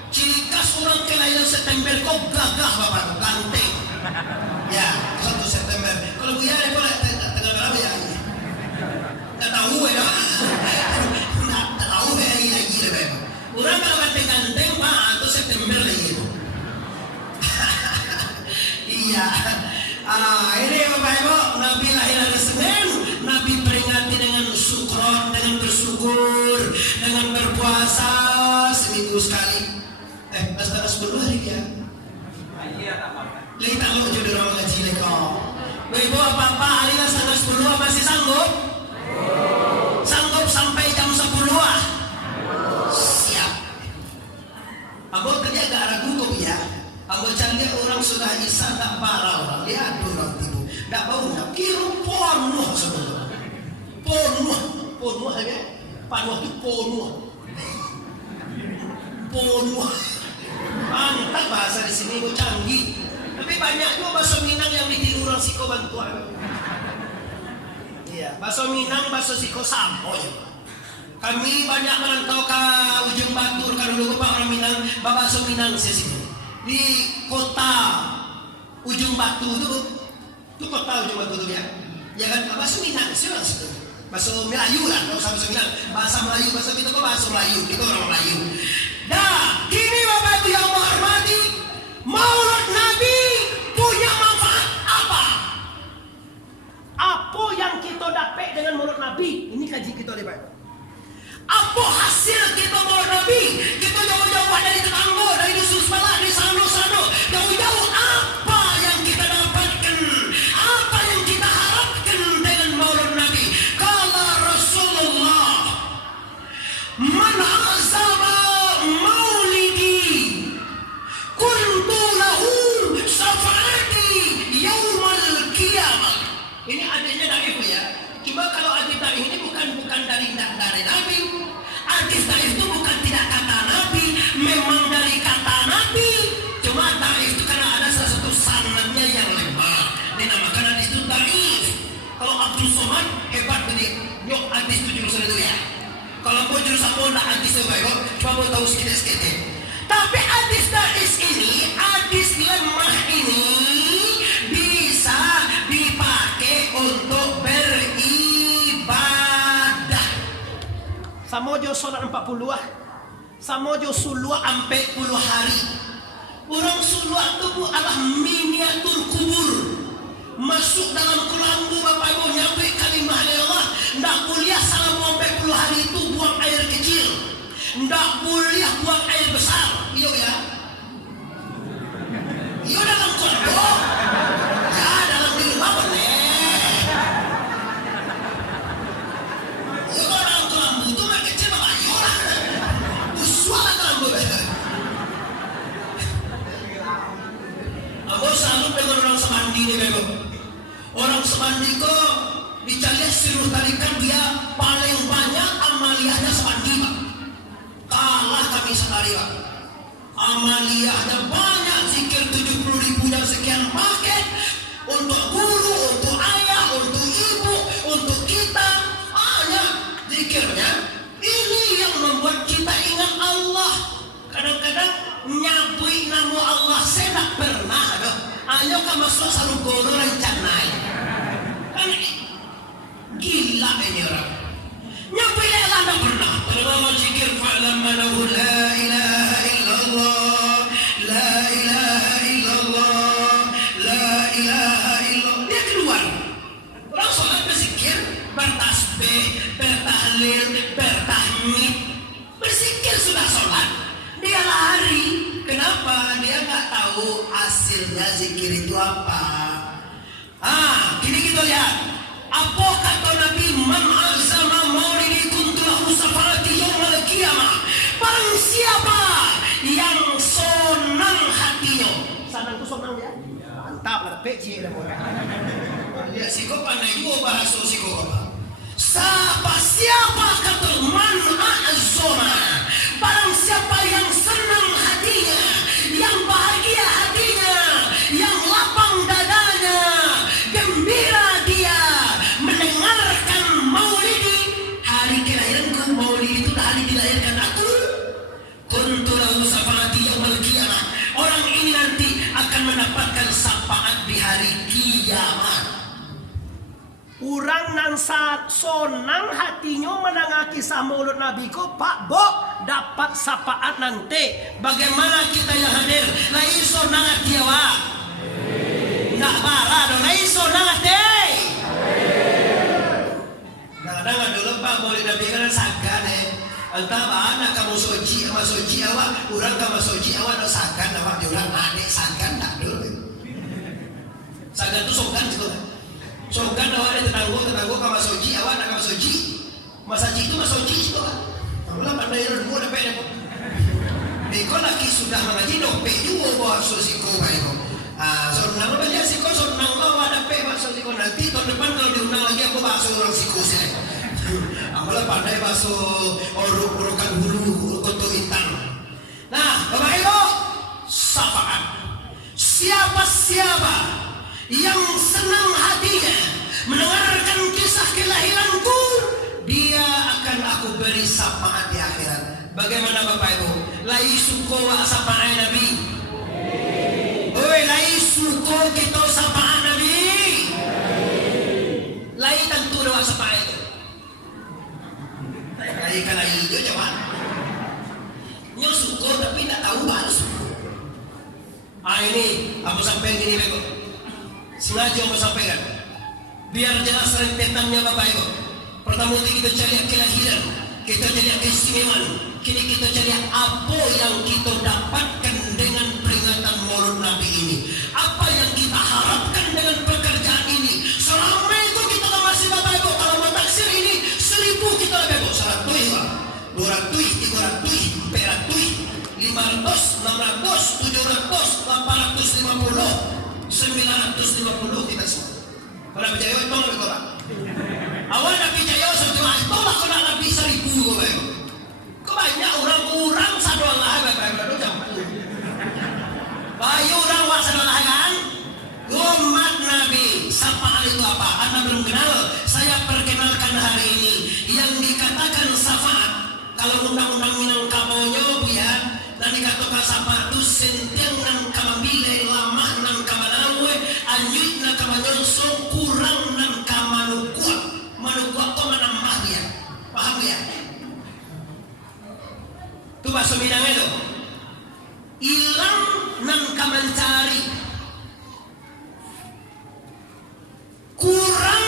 Ciri khas orang kelahiran September kok gagah Bapak, ganteng. Ya, 1 September. Kalau Bu Yare boleh tanggal berapa ya? Tak tahu ya. Tak tahu ya lagi Bapak. Orang kalau ganteng Pak, atau September lagi. Iya. Ini Bapak Ibu, Nabi lahir hari Senin, Nabi peringati dengan syukron, dengan bersyukur, dengan berpuasa seminggu sekali. Basta 10 hari ya. Lita lo jodoh orang ngaji leko. Ibu apa-apa hari lah tanggal 10 masih sanggup? Sanggup sampai jam 10 ah? Siap. Aku tadi agak ragu kok ya. Aku cari orang sudah isya tak parah orang. Lihat orang tidur. Tak bau nak kira penuh semua. Penuh aja. Penuh tu penuh. Mantap bahasa di sini gue canggih. Tapi banyak juga bahasa Minang yang ditiru orang siko bantuan. Iya, bahasa Minang, bahasa siko sampo ya. Kami banyak merantau ke ujung Batur kan dulu Pak orang Minang, bahasa Minang sini. Di kota ujung Batu itu kota ujung Batu itu ya. Ya kan bahasa Minang sih langsung. Bahasa Melayu lah, kalau bahasa Minang, bahasa Melayu, bahasa kita kok bahasa Melayu, kita orang Melayu. Nah, kini Bapak Ibu yang menghormati, Maulud Nabi punya manfaat apa? Apa yang kita dapat dengan Maulud Nabi? Ini kaji kita nih Pak. Apa hasil kita Maulud Nabi? Kita jauh-jauh dari tetangga, dari dusun sebelah, dari sana-sana, jauh-jauh apa yang kita dapatkan? Apa yang kita harapkan dengan Maulud Nabi? Kala Rasulullah, man azama maulidi kuntu lahu syafaati yaumal qiyamah. Ini adanya dari itu ya. Cuma kalau hadis dari ini bukan dari Nabi. Hadis dari itu bukan tidak kata Nabi, memang dari kata Nabi. Cuma dari itu karena ada salah satu sanadnya yang lemah, dinamakan hadis itu dhaif. Kalau Abdul Somad hebat begini, yuk hadis itu jurusan itu ya. Kalau mau jurusan mau nak hadis itu baik, cuma mau tahu sedikit-sedikit. Tapi hadis dhaif ini, hadis lemah ini bisa dipakai untuk beribadah. Samojo sholat 40 ah. Samojo sulwa sampai 10 hari. Orang sulwa itu adalah miniatur kubur. Masuk dalam kelambu Bapak Ibu nyampe kalimah Allah. Ndak boleh selama 40 hari itu buang air kecil. Ndak boleh buang air besar. Iya ya. Iya dalam kelambu. Ya dalam diri apa nih? Ya dalam kelambu itu mah kecil Bapak Ibu lah. Suara kelambu. Aku salut dengan orang semandi ini Bapak. Orang semandi kok dicari suruh tarikan dia paling banyak amaliyahnya semandi Pak. Kalah kami sendiri Pak. Amaliyah ada banyak, zikir 70.000 dan sekian paket untuk guru, untuk ayah, untuk ibu, untuk kita. Banyak zikirnya. Ini yang membuat kita ingat Allah. Kadang-kadang nyabui nama Allah saya tak pernah ada. Ayo ka masuk salu guru rencanai. Kan gila ini orang. Nyabui lah tak pernah. Kalau zikir fa'lam manahu la ilaha illallah, la ilaha illallah, la ilaha illallah. Dia keluar. Orang sholat berzikir, bertasbih, bertahlil, bertahmid. Berzikir sudah sholat, dia lari. Kenapa? Dia nggak tahu hasilnya zikir itu apa. Kini kita lihat. Apa kata Nabi? Man azama maulidi kuntulahu safati yawmal qiyamah. Barang siapa yang sonang hatinya. Sanang tu sonang dia. Mantap lah, peci dah boleh. Dia siko pandai juga bahasa siko apa. Siapa kata man azama. Barang siapa yang senang hatinya, yang bahagia hatinya, yang lapang dadanya, gembira dia mendengarkan maulidi. Hari kelahiranku, maulidi itu hari dilahirkan aku. Kuntu lahu syafaati yaumil qiyamah. Orang ini nanti akan mendapatkan syafaat di hari kiamat. Urang nang sonang hatinya mendengar kisah maulud Nabi ko Pak Bo dapat syafaat nanti. Bagaimana kita yang hadir? Lai sonang hati awak. Nak bara dong, lai sonang hati. Kadang-kadang dulu Pak maulid Nabi kan sagan entah mana kamu soji sama soji awak, orang kamu soji awak no sagan awak diulang adik sagan tak dulu. Sagan tu sogan gitu kan. Sogan awak ada tetanggo kamu soji awak nak kamu soji. Masaji itu masoji itu kan. Kamulah pandai ilmu dapat dapat. Beko lagi sudah mengaji dope juga bawa sosiko baiko. Sonang belajar siko sonang bawa dapat bahasa siko nanti tahun depan kalau diundang lagi aku bahasa orang siko sih. Amalah pandai bahasa urukan hulu untuk hitam. Nah, Bapak Ibu, syafaat. Siapa yang senang hatinya mendengarkan kisah kelahiranku, dia akan aku beri syafaat di akhirat. Bagaimana Bapak Ibu? Lai suko wa syafaat Nabi. Oi, lai suko kita syafaat Nabi. Lai tentu doa syafaat itu. Lai kan lai itu jawab. Nyo suko tapi tak tahu bahasa suko. Ini aku sampaikan gini Bapak. Sengaja aku sampaikan biar jelas rentetannya Bapak Ibu. Pertama kita cari kelahiran, kita cari keistimewaan. Kini kita cari apa yang kita dapatkan dengan peringatan Maulud Nabi ini. Apa yang kita harapkan dengan pekerjaan ini. Selama itu kita masih Bapak Ibu. Kalau mau taksir ini 1000 kita Bapak Ibu. 100, 200, 300, 400, 500, 600, 700, 850, 950 kita semua. Kalau percaya itu lebih kurang. Awal nak percaya semua itu lah kalau nak lebih 1000 Bapak Ibu. Kebanyak orang satu Allah Bapak Ibu jangan. Bayu orang wak satu Allah kan. Umat Nabi syafaat itu apa? Anda belum kenal? Saya perkenalkan hari ini yang dikatakan syafaat. Kalau undang-undang minang kamonyo ya, dan dikatakan syafaat itu sentiang nan kamambile lama nan kamanawe anyut nan kamanyonso kurang nan kamanukua kau menambah dia. Paham ya? Itu bahasa Minang itu. Ilang nan kamancari. Kurang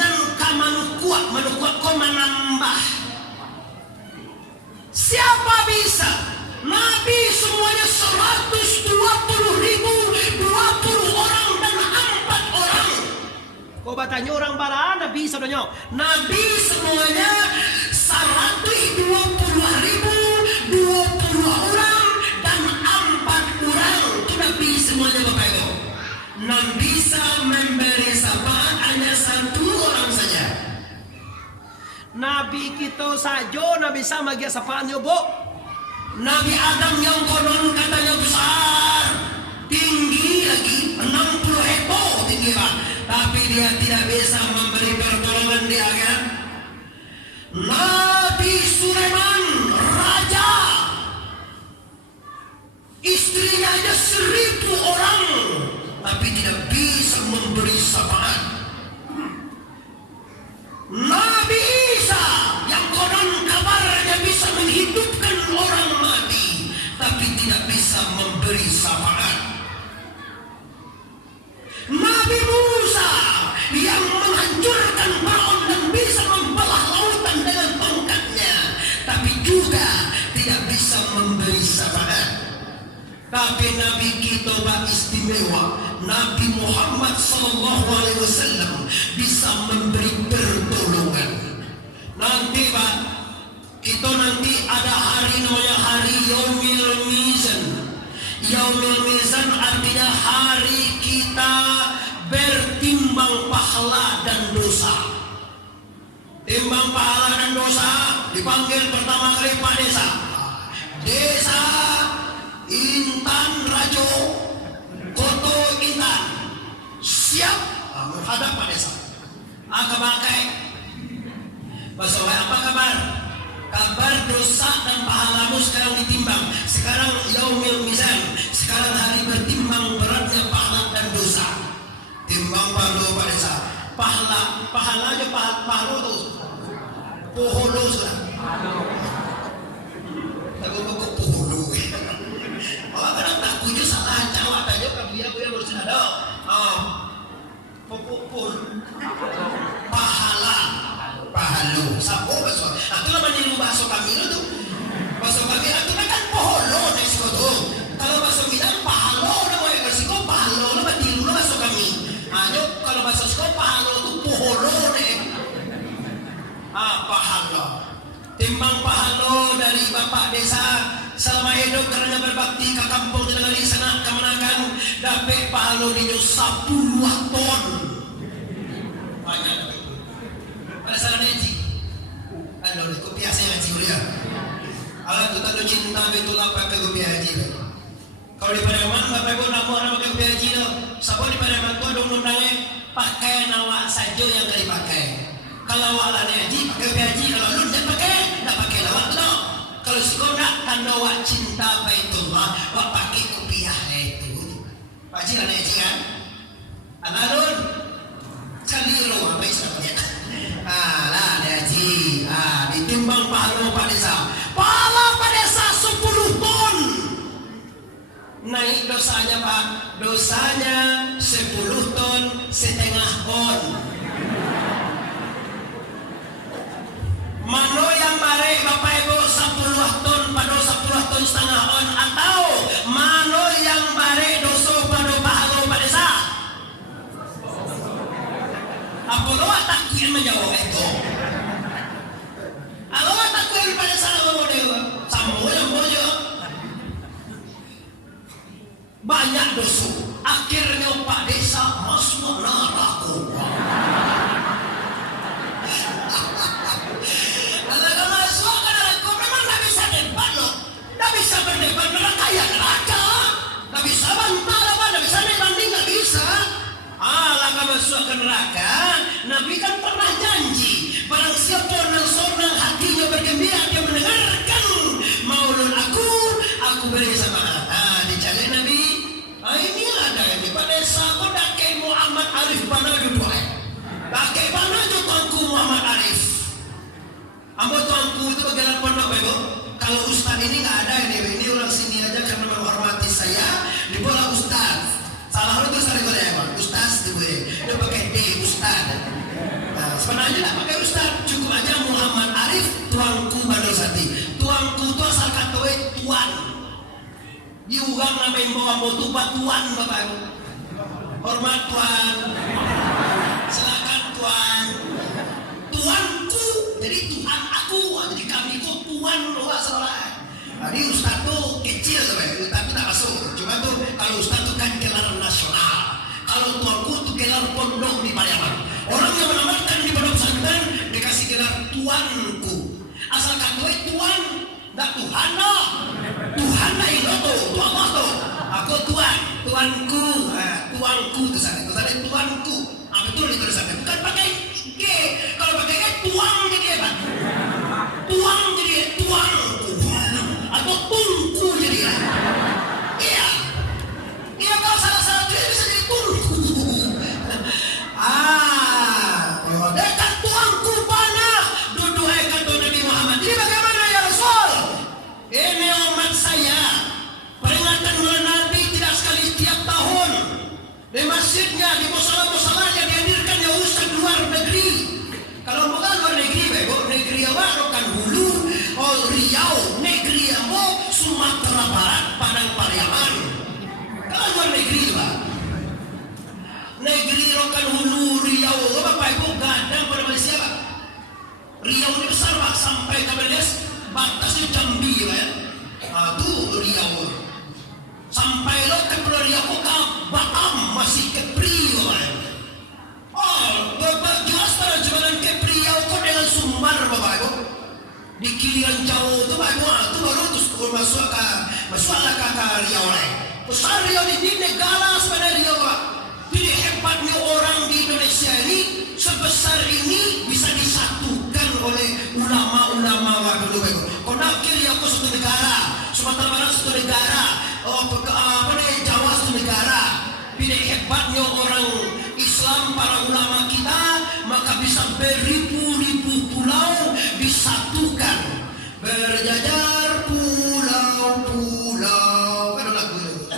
nan kamanukua kau menambah. Siapa bisa? Nabi semuanya 120.000, 20 orang dan 4 orang. Kau bertanya orang bara Nabi sebenarnya. Nabi semuanya 120.000, 20 orang dan 4 orang. Itu Nabi semuanya Bapak Ibu. Nan bisa memberi syafaat hanya 1 orang saja. Nabi kita saja Nabi bisa bagi syafaatnya Bu. Nabi Adam yang konon katanya besar, tinggi lagi 60 hektar tinggi Pak, tapi dia tidak bisa memberi pertolongan di akhirat. Nabi Sulaiman raja, istrinya ada 1000 orang, tapi tidak bisa memberi syafaat. Nabi Isa yang konon kabarnya bisa menghidupkan orang mati, tapi tidak bisa memberi syafaat. Nabi Musa yang menghancurkan Firaun dan bisa membelah lautan dengan tongkatnya, tapi juga tidak bisa memberi syafaat. Tapi Nabi kita Pak istimewa, Nabi Muhammad SAW bisa memberi pertolongan. Nanti Pak, kita nanti ada hari namanya hari Yaumil Mizan. Yaumil Mizan artinya hari kita bertimbang pahala dan dosa. Timbang pahala dan dosa dipanggil pertama kali Pak Desa. Desa Intan Rajo Koto Intan siap menghadap Pak Desa. Akabakai Basokai, apa kabar? Kabar dosa dan pahalamu sekarang ditimbang. Sekarang Yaumil Mizan, sekarang hari bertimbang beratnya pahala dan dosa. Timbang pahala Pak Desa. Pahalanya pahala tuh poholo sudah. Tapi kok poholo? Oh, kadang tak punya salah jawab aja kan dia baru ada. Popol. Pahalo. Sabo baso. Itu naman yung baso kami na to. Baso kami na to kan poholo na isko to. Kalau baso minang pahalo na mo yung isko pahalo na matilo na baso kami. Ano kalau baso isko pahalo to poholo na eh. Pahalo. Timbang pahalo dari Bapak Desa selama hidup karena berbakti ke kampung dengan di sana kemenangan dapat pahalo ninyo 10 ton. Banyak itu. Pada salah neji. Ano kopi asa yang haji ulia. Ala tu tak cinta betul apa kopi haji. Kalau di Pademan Bapak Ibu nak orang kopi haji lo. Siapa di Pademan tu dong nundangnya pakai nawa saja yang kali pakai. Kalau ala haji pakai kopi haji, kalau lu jangan pakai, tak pakai lawak tu. Kalau sekolah tanda wak cinta Baitullah, wak pakai kopiah itu. Pak Haji lah haji kan? Alalun keliru apa istilahnya? Lah haji, ditimbang pahala Pak Desa. Pahala Pak Desa 10 ton. Naik dosanya Pak, dosanya 10 ton setengah ton. Mano yang bare Bapak Ibu 10 ton pada 10 ton setengah on atau mano yang bare doso pada pahala Pak Desa? Apa lo takkin menjawab itu? Alo takkin pada sana lo dewa sama yang bojo. Banyak dosa. Akhirnya Pak Desa masuk neraka. Bisa berdebat neraka ya neraka. Tak bisa bantah apa, tak bisa dibanding, tak bisa. Langkah masuk ke neraka. Nabi kan pernah janji, barang siapa yang senang hatinya bergembira dia mendengarkan maulud aku beri sama. Dicari Nabi. Ini ada ini Pak Desa kau dakai Muhammad Arif pada dua. Dakai mana tu tuanku Muhammad Arif. Ambo tuanku itu bagaimana pondok Ibu? Kalau Ustaz ini nggak ada ini orang sini aja karena menghormati saya dibola Ustaz. Salah lu terus ada gue ya Pak, Ustaz diboleh. Dia pakai D Ustaz. Nah, sebenarnya nggak pakai Ustaz, cukup aja Muhammad Arif tuanku Bandar Sati. Tuanku itu asal kata tuan. Diugang namanya bawa motu tuan Bapak Ibu. Hormat tuan. Silakan tuan. Tuanku, jadi Tuhan aku, jadi kami itu Tuhan luas salah. Tadi Ustaz tuh kecil tuh, tapi tak masuk. Cuma tuh kalau Ustaz tuh kan gelar nasional. Kalau tuanku tuh gelar pondok di Pariaman. Orang yang menamatkan di pondok pesantren dikasih gelar tuanku. Asal kata tuan, Nggak Tuhan loh. Tuhan lah itu tuh, Tuhan Allah tuh. Aku Tuhan, Tuanku, Tuanku itu sana Tuanku. Betul itu sana. Bukan pakai G. Kalau pakai G, tuang jadi apa? Tuang jadi tuangku. Atau tungku jadi ya. Iya. Iya kalau salah dia bisa jadi tungku. Dekat tuangku panah. Duduk kata Nabi Muhammad. Ini bagaimana ya Rasul? Ini umat saya. Peringatan bulan Nabi tidak sekali setiap tahun. Di masjidnya, di musola-musolanya dihadirkan ya ustaz luar negeri. Kalau bukan luar negeri, negeri awak kan Hulu, Riau, negeri awak Sumatera Barat, Padang Pariaman. Kalau luar negeri Pak, negeri Rokan Hulu, Riau, Bapak Ibu gadang pada Malaysia Pak. Riau ini besar Pak, sampai ke Malaysia, batasnya Jambi Pak. Itu Riau. Sampai lo ke Pulau Riau ke Batam masih ke Priau. Bapak jelas pada jalan ke Priau kok dengan Sumbar Bapak Ibu. Di kilian jauh itu Bapak Ibu, itu baru terus masuklah ke Riau lain. Besar Riau ini negara sebenarnya Riau Pak. Jadi hebatnya orang di Indonesia ini sebesar ini bisa disatukan oleh ulama-ulama waktu dulu Bapak Ibu. Kalau Riau itu satu negara, Sumatera Barat satu negara. Jawa satu negara. Bila hebatnya orang Islam, para ulama kita, maka bisa beribu-ribu pulau disatukan, berjajar pulau-pulau. Kan lagu itu.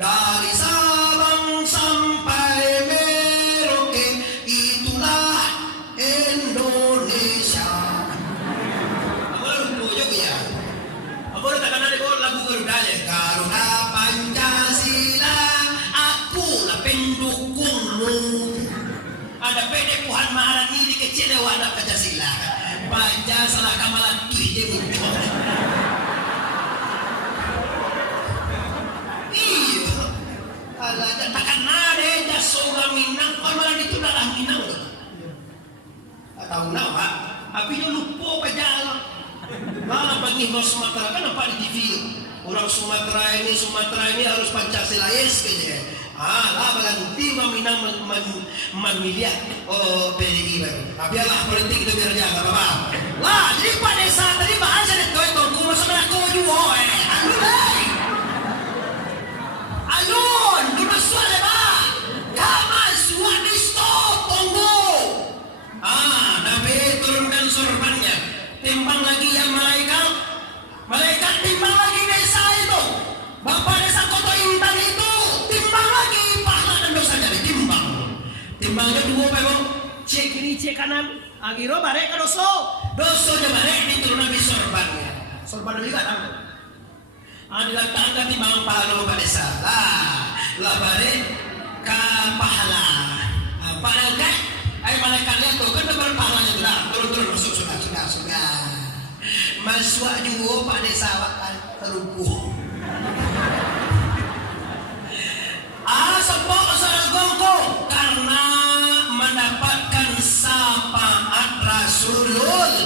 Dari Sabang sampai Merauke, itulah Indonesia. Apa lu ya? Apa lu tak kenal lagu Garuda ya? Garuda Pancasila, akulah pendukungmu. Ada pede Puhan Maharani di kecil lewat ada Pancasila. Pancasila kamalan tuh muncul. Iya. Kalau takkan ada dah seorang Minang, kamalan itu dalam Minang. Tak tahu nama, tapi dia lupa berjalan. Malah bagi orang Sumatera kan nampak di TV. Orang Sumatera ini harus Pancasila yes kayaknya. Lah berganti Minang memilih PDI baru. Tapi lah politik itu biar jaga apa. Lah jadi Pak Desa tadi bahasa itu masuk aku juga Alun, dulu suara Pak. Kama suami stop tunggu. Nabi turunkan sorbannya. Timbang lagi yang malaikat timbang lagi desa itu. Bapak desa Koto Intan itu timbang lagi pahala dan dosa jadi timbang. Timbangnya dua Pak. Cek kiri cek kanan. Agiro barek ke dosonya barek diturun lagi sorbannya. Sorban juga tahu. Adalah tanda timbang pahala Bapak desa. Lah barek ke pahala. Padahal kan malaikat lihat tuh kan dapat pahalanya lah. Turun masuk sudah. Masuk juga Pak desa kan terlupuh. Sebab saragongko karena mendapatkan syafaat Rasulul.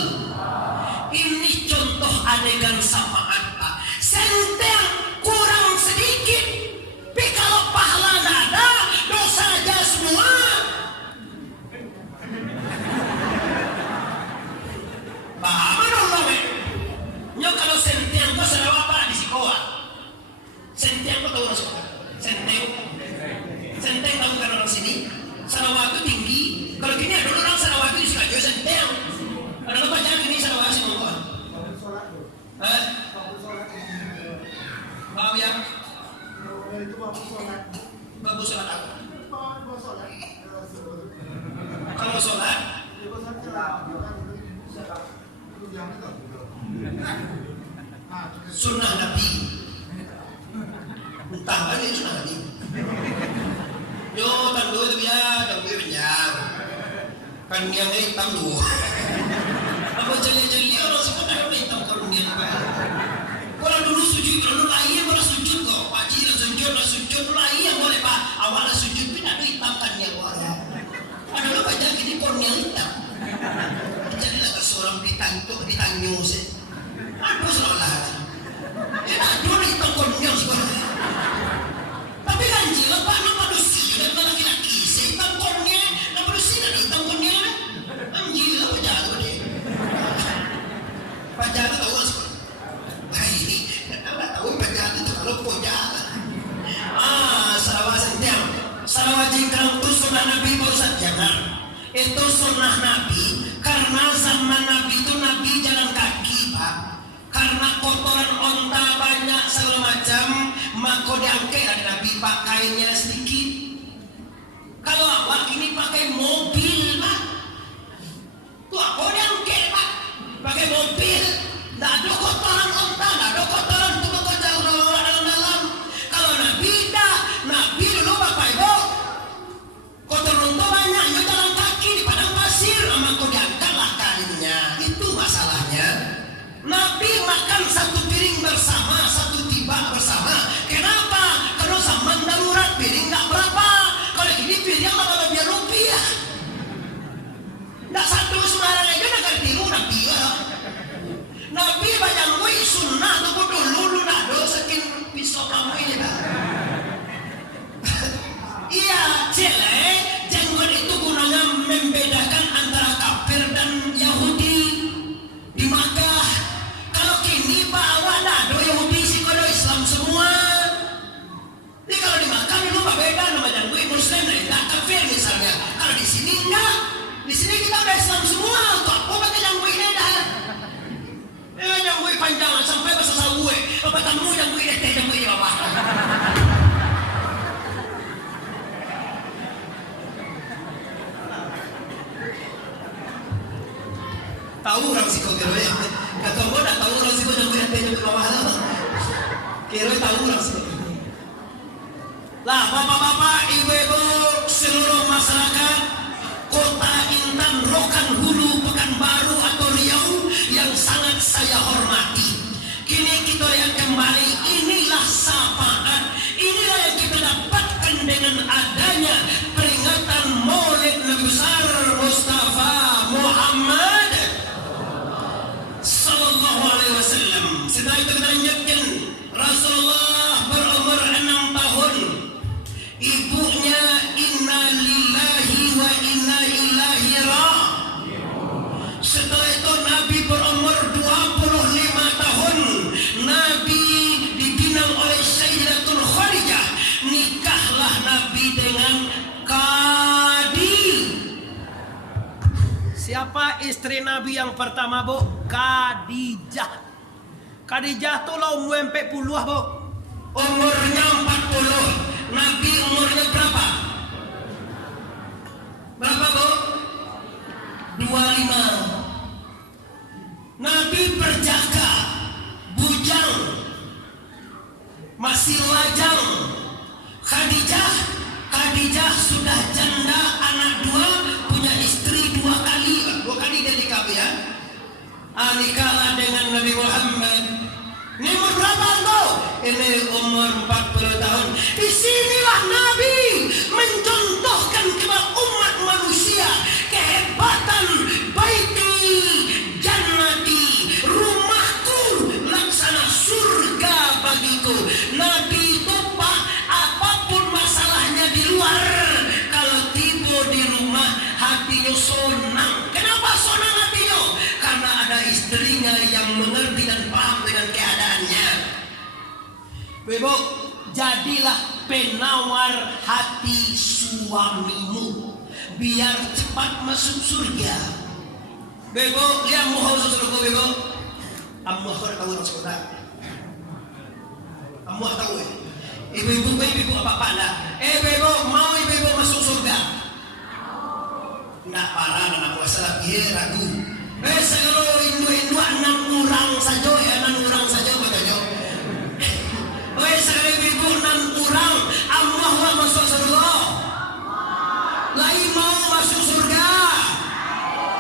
Ini contoh adegan syafaat Pak. Senteng kurang sedikit. Tapi kalau pahala nggak ada, dosa aja semua. Paham dong Bapak? Nyo kalau senteng kau sudah apa di sekolah? Senteng kau tahu Rasul? Senteng tahu kan orang sini? Sarawak tinggi. Kalau gini ada orang Sarawak di Sikajo senteng. Ada apa jangan ini Sarawak sih monggo. Paham ya? Bagus sholat apa? Kalau sholat sunnah Nabi. Entah aja itu sunnah Nabi. Yo tandu itu biar tandu kenyang. Kan yang hitam lu. Apa jeli-jeli orang semua tak hitam kalau dia apa? Kalau dulu sujud kalau lahir boleh sujud kok. Pakcik sujud lahir boleh Pak. Awalnya sujud tidak hitam kan yang orang. Ada lu banyak ini kornea hitam. Jadilah seorang ditanggung sih. Aduh Itu sunnah Nabi. Karena zaman Nabi itu Nabi jalan kaki, Pak. Karena kotoran onta banyak segala macam, maka diangkat dari Nabi pakainya sedikit. Kalau awak ini pakai mobil, Pak, tuh aku diangkat, Pak, pakai mobil. Tidak ada kotoran onta, tidak ada kotoran tuh jauh dalam. Kalau Nabi dah, Nabi dulu Bapak Ibu, kotoran onta banyak, ya jalan kaki di padang pasir, maka diangkatlah kainnya. Itu masalahnya. Nabi makan satu piring bersama, satu tiba bersama. Kenapa? Kalau zaman darurat piring nggak berapa. Kalau ini piringnya malah lebih rupiah. Nggak satu sembarang aja nak tiru Nabi lah. Nabi banyak gue sunnah tuh dulu nak do saking pisau kamu ini dah. Iya, cile jenggot itu gunanya membedakan antara kafir dan Yahudi di Makkah. Kalau kini Pak awak dah do Yahudi sih do Islam semua. Jadi kalau di Makkah dulu Pak beda nama jenggot Muslim dan tidak kafir misalnya. Kalau di sini enggak, di sini kita udah Islam semua. Untuk apa pakai jenggot ini dah? Jenggot panjang sampai bahasa sawe. Apa tamu jenggot ini teh jenggot ini Bapak. Tahu orang sih kau kira ya? Kata kau dah tahu orang sih kau yang berhenti di bawah lah. Kira tahu orang sih. Lah bapak-bapak, ibu-ibu, seluruh masyarakat Kota Intan, Rokan Hulu, Pekanbaru atau Riau yang sangat saya hormati. Kini kita lihat kembali, inilah syafaat, inilah yang kita dapatkan dengan adanya peringatan Maulid Nabi besar Mustafa Muhammad Sallallahu Alaihi Wasallam. Setelah itu kita lanjutkan, Rasulullah berumur 6 tahun. Ibunya inna lillahi wa inna ilaihi raji'un. Setelah itu Nabi berumur 25 tahun. Nabi dipinang oleh Sayyidatul Khadijah. Nikahlah Nabi dengan Khadi. Siapa istri Nabi yang pertama, Bu? Khadijah. Khadijah tuh lah umur 40, Bu. Umurnya 40. Nabi umurnya berapa? Berapa, Bu? 25. Nabi berjaga, bujang, masih lajang. Khadijah sudah janda, anak 2, punya istri 2 kali. 2 kali dia nikah ya. Nikahlah dengan Nabi Muhammad. Ini umur berapa tuh? Ini umur 40 tahun. Disinilah Nabi mencontohkan kepada umat manusia kehebatan baiti jannati, rumahku laksana surga bagiku. Nabi itu Pak, apapun masalahnya di luar, kalau tiba di rumah hatinya sonang. Kenapa sonang hatinya? Karena ada istrinya yang mengerti dan paham dengan keadaannya. Ibu, jadilah penawar hati suamimu biar cepat masuk surga. Ibu, lihat muhau surga, Ibu. Amuah kau tahu orang sekolah. Amuah tahu ya. Ibu apa dah? Ibu mau ibu masuk surga? Tidak parah anak kuasa lagi ragu. Segera Hindu 6 orang saja ya, 6 orang saja katanya. Segera ibu 6 orang, Allah mau masuk surga. Lai mau masuk surga.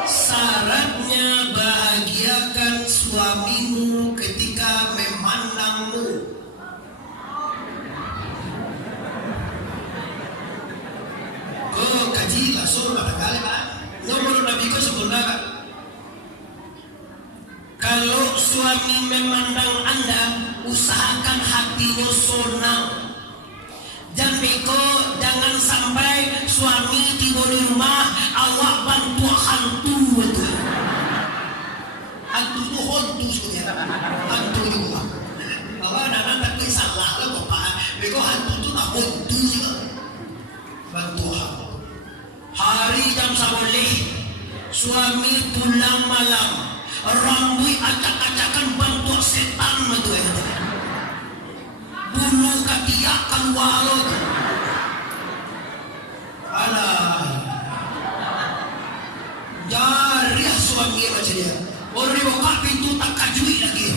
Syaratnya bahagiakan suamimu ketika memandangmu. Kau kaji langsung barangkali Pak. Nomor Nabi kau sempurna Pak. Kalau suami memandang Anda, usahakan hatinya sonang. Jangan sampai suami tiba di rumah, awak bantu hantu itu. Hantu itu hantu sebenarnya. Hantu juga. Bahwa anak-anak tak salah lah Bapak. Mereka hantu itu tak hantu juga. Bantu hantu. Hari jam saboleh, suami pulang malam, rambut acak-acakan bantu setan itu ya. Bulu ketiak keluar itu. Alah, jari suami macam dia. Orang dia buka pintu tak kajui lagi.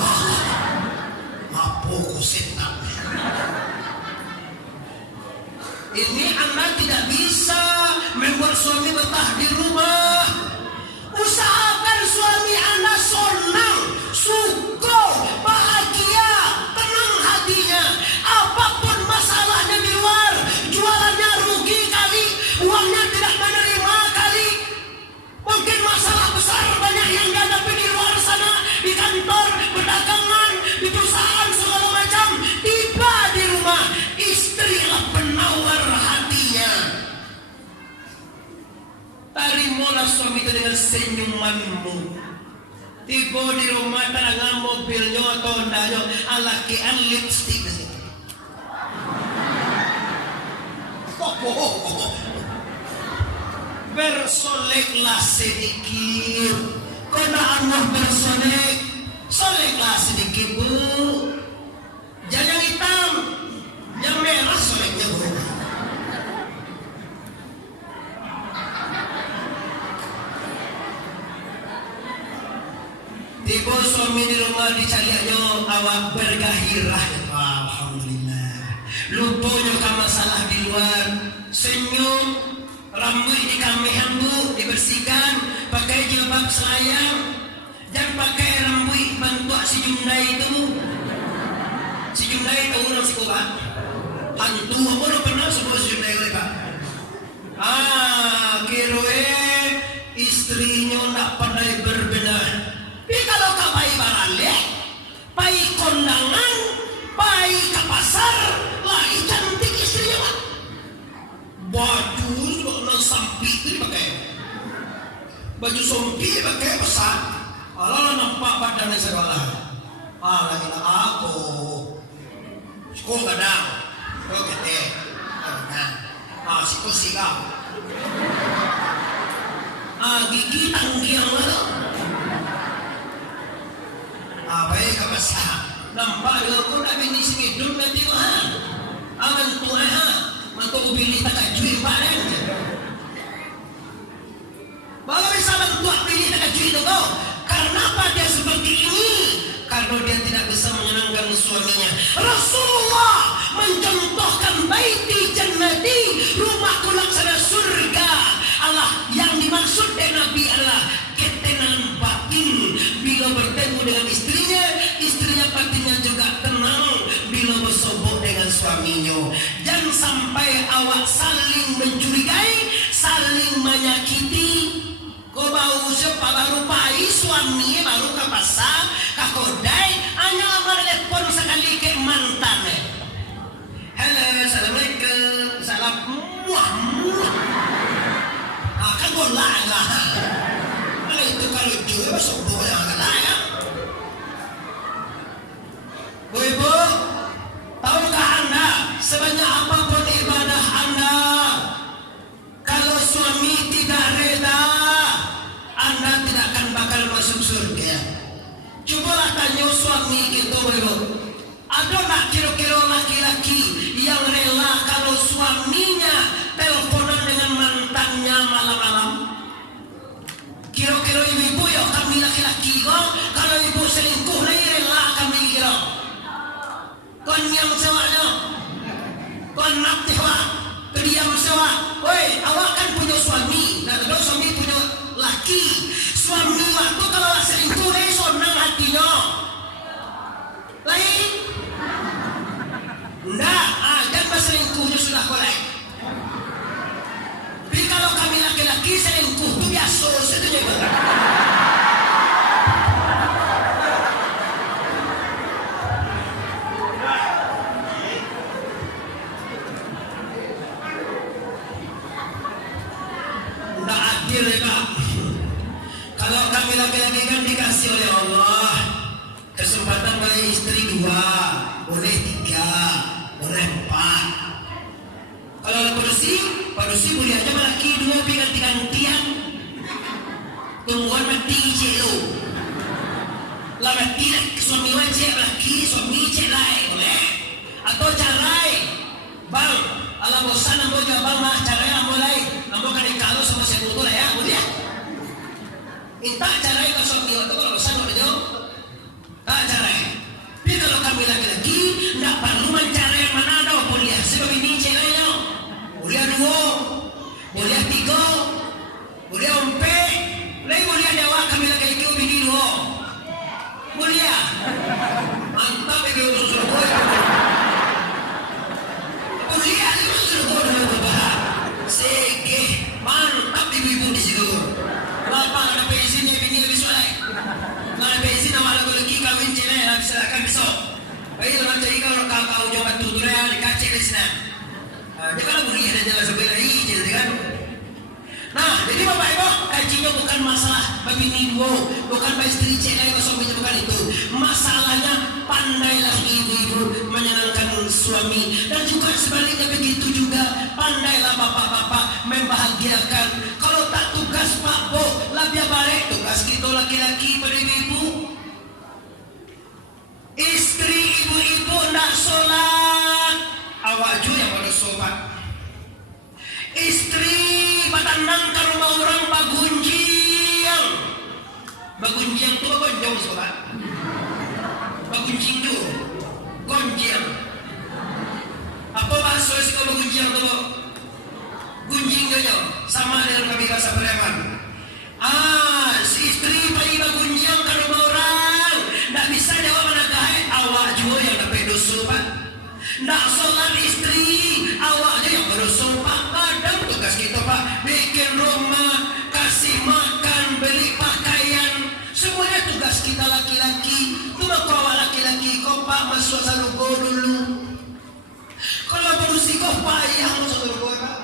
Apa kau setan? Ini anda tidak bisa membuat suami betah di rumah. Usahakan suami anda senang, suka, bahagia, tenang hatinya. Apapun masalahnya di luar, jualannya rugi kali, uangnya tidak menerima kali. Mungkin masalah besar banyak yang dihadapi di luar sana, di kantor, perdagangan, di perusahaan segala macam. Tiba di rumah, istrilah penawar hatinya. Terimalah suami itu dengan senyumanmu. Tiba di rumah tangan mobilnya atau hondanya, alakian lipstick. Bersoleklah sedikit. Kena Allah bersolek, soleklah sedikit bu. Jangan hitam, yang merah soleknya bu. Tiba suami di rumah dicariannya awak bergahirah. Alhamdulillah. Lupanya ke masalah di luar. Senyum, rambut dikamehan bu, dibersihkan, pakai jilbab selayang. Jangan pakai rambut bantu si Jundai itu. Si Jundai tahu orang si Koba? Hantu apa lo pernah semua si Jundai oleh pak? Kiroe istrinya nak pandai berbenah. Tapi kalau kau pai barale, pai kondangan, pai ke pasar, lagi cantik istrinya pak. Baju juga sampi itu dipakai. Baju sompi dipakai besar. Kalau nampak badannya segala. Lagi aku. Kau kadang, kau kete, siku sikap. Gigi tanggiang lah. Baik apa sah? Nampak juga kau nak bini sengidun nanti lah. Aman tuan ha, mantu bini tak kacui badan. Baru bisa mantu bini tak kacui itu kau. Kenapa dia seperti ini? Karena dia tidak bisa menyenangkan suaminya. Rasulullah mencontohkan baiti jannati, rumahku laksana surga. Allah yang dimaksud dengan Nabi Allah ketenangan batin bila bertemu dengan istrinya, istrinya batinnya juga tenang bila bersobok dengan suaminya. Jangan sampai awak saling mencurigai, saling menyakiti. Kau baru separuh rupai suaminya baru ke pasar, ke kodai, hanya telepon sekali ke mantan. Halo, assalamualaikum, salam muah. Kan boleh lah. Itu kalau jual masuk boleh lah ya. Bu, tahukah anda sebanyak apapun ibadah anda, kalau suami tidak reda, anda tidak akan bakal masuk surga. Cobalah tanya suami kita bu, ada tak kira-kira laki-laki yang rela kalau suaminya teleponan dengan mantannya malam-malam? Kira-kira ibu-ibu ya kami laki-laki kok, kalau ibu selingkuh lagi rela kami kira. Kon yang sewanya, kon nak tewa, kediam sewa. Woi, awak kan punya suami, nah kalau suami punya laki, suami waktu kalau selingkuh lagi senang hatinya. Lain? Enggak, dan selingkuhnya sudah kolek. Tapi kalau kami laki-laki selingkuh itu biasa saja. Enggak adil ya Pak. Kalau kami laki-laki kan dikasih oleh Allah kesempatan boleh istri 2, boleh 3, boleh 4. Kalau bersih Parusi boleh aja malaki dua ganti-gantian. Tungguan mati celo. Lah mati suami wajib laki, suami cek lain boleh. Atau carai. Bang, ala bosan ambo jawab mah carai ambo lain. Ambo kan kalau sama saya butuh lah ya, boleh. Minta carai ke suami itu kalau bosan boleh jo. Tak carai. Tapi kalau kami laki-laki, tidak perlu mencari yang mana ada. Boleh sebab ini cek lainnya. Boleh dua, boleh tiga, boleh empat. Lain boleh ada awak kami laki-laki bini dua. Boleh ya? Mantap ibu susu boy. Boleh ya ibu susu boy dengan berbahas. Sege mantap ibu-ibu di situ. Bapak ada bensinnya bini lebih soleh. Kalau bensin awak laki-laki kawin cene lah bisa akan besok. Baik orang cari kalau kau jangan tuturnya dikacik bensinnya. Dia kalau boleh ada jalan sebelah ini jadi kan. Nah, jadi Bapak Ibu, kajinya bukan masalah bini dua, bukan istri cek ke suaminya, bukan itu. Masalahnya pandailah ibu-ibu menyenangkan suami, dan juga sebaliknya begitu juga pandailah bapak-bapak membahagiakan. Kalau tak tugas Pak Bo, labia balik tugas kita laki-laki pada ibu. Istri ibu-ibu nak sholat, awak juga yang pada sholat. Istri patandang ke rumah orang bagunjiang. Bagunjiang tu gonjong sobat. Bagunjing tu gonjiang. Apa bahasa sih bagunjiang tu? Gunjing tu sama dengan kami bahasa Preman. Si istri pergi bagunjiang ke rumah orang, tak bisa jawab mana kait awak juga yang dapat dosa pak. Tak sholat istri, awak je yang berdosa pak. Kadang tugas kita pak, bikin rumah, kasih makan, beli pakaian, semuanya tugas kita laki-laki. Cuma kau awak laki-laki, kau pak masuk salugo dulu. Kalau berusi kau payah masuk salugo pak.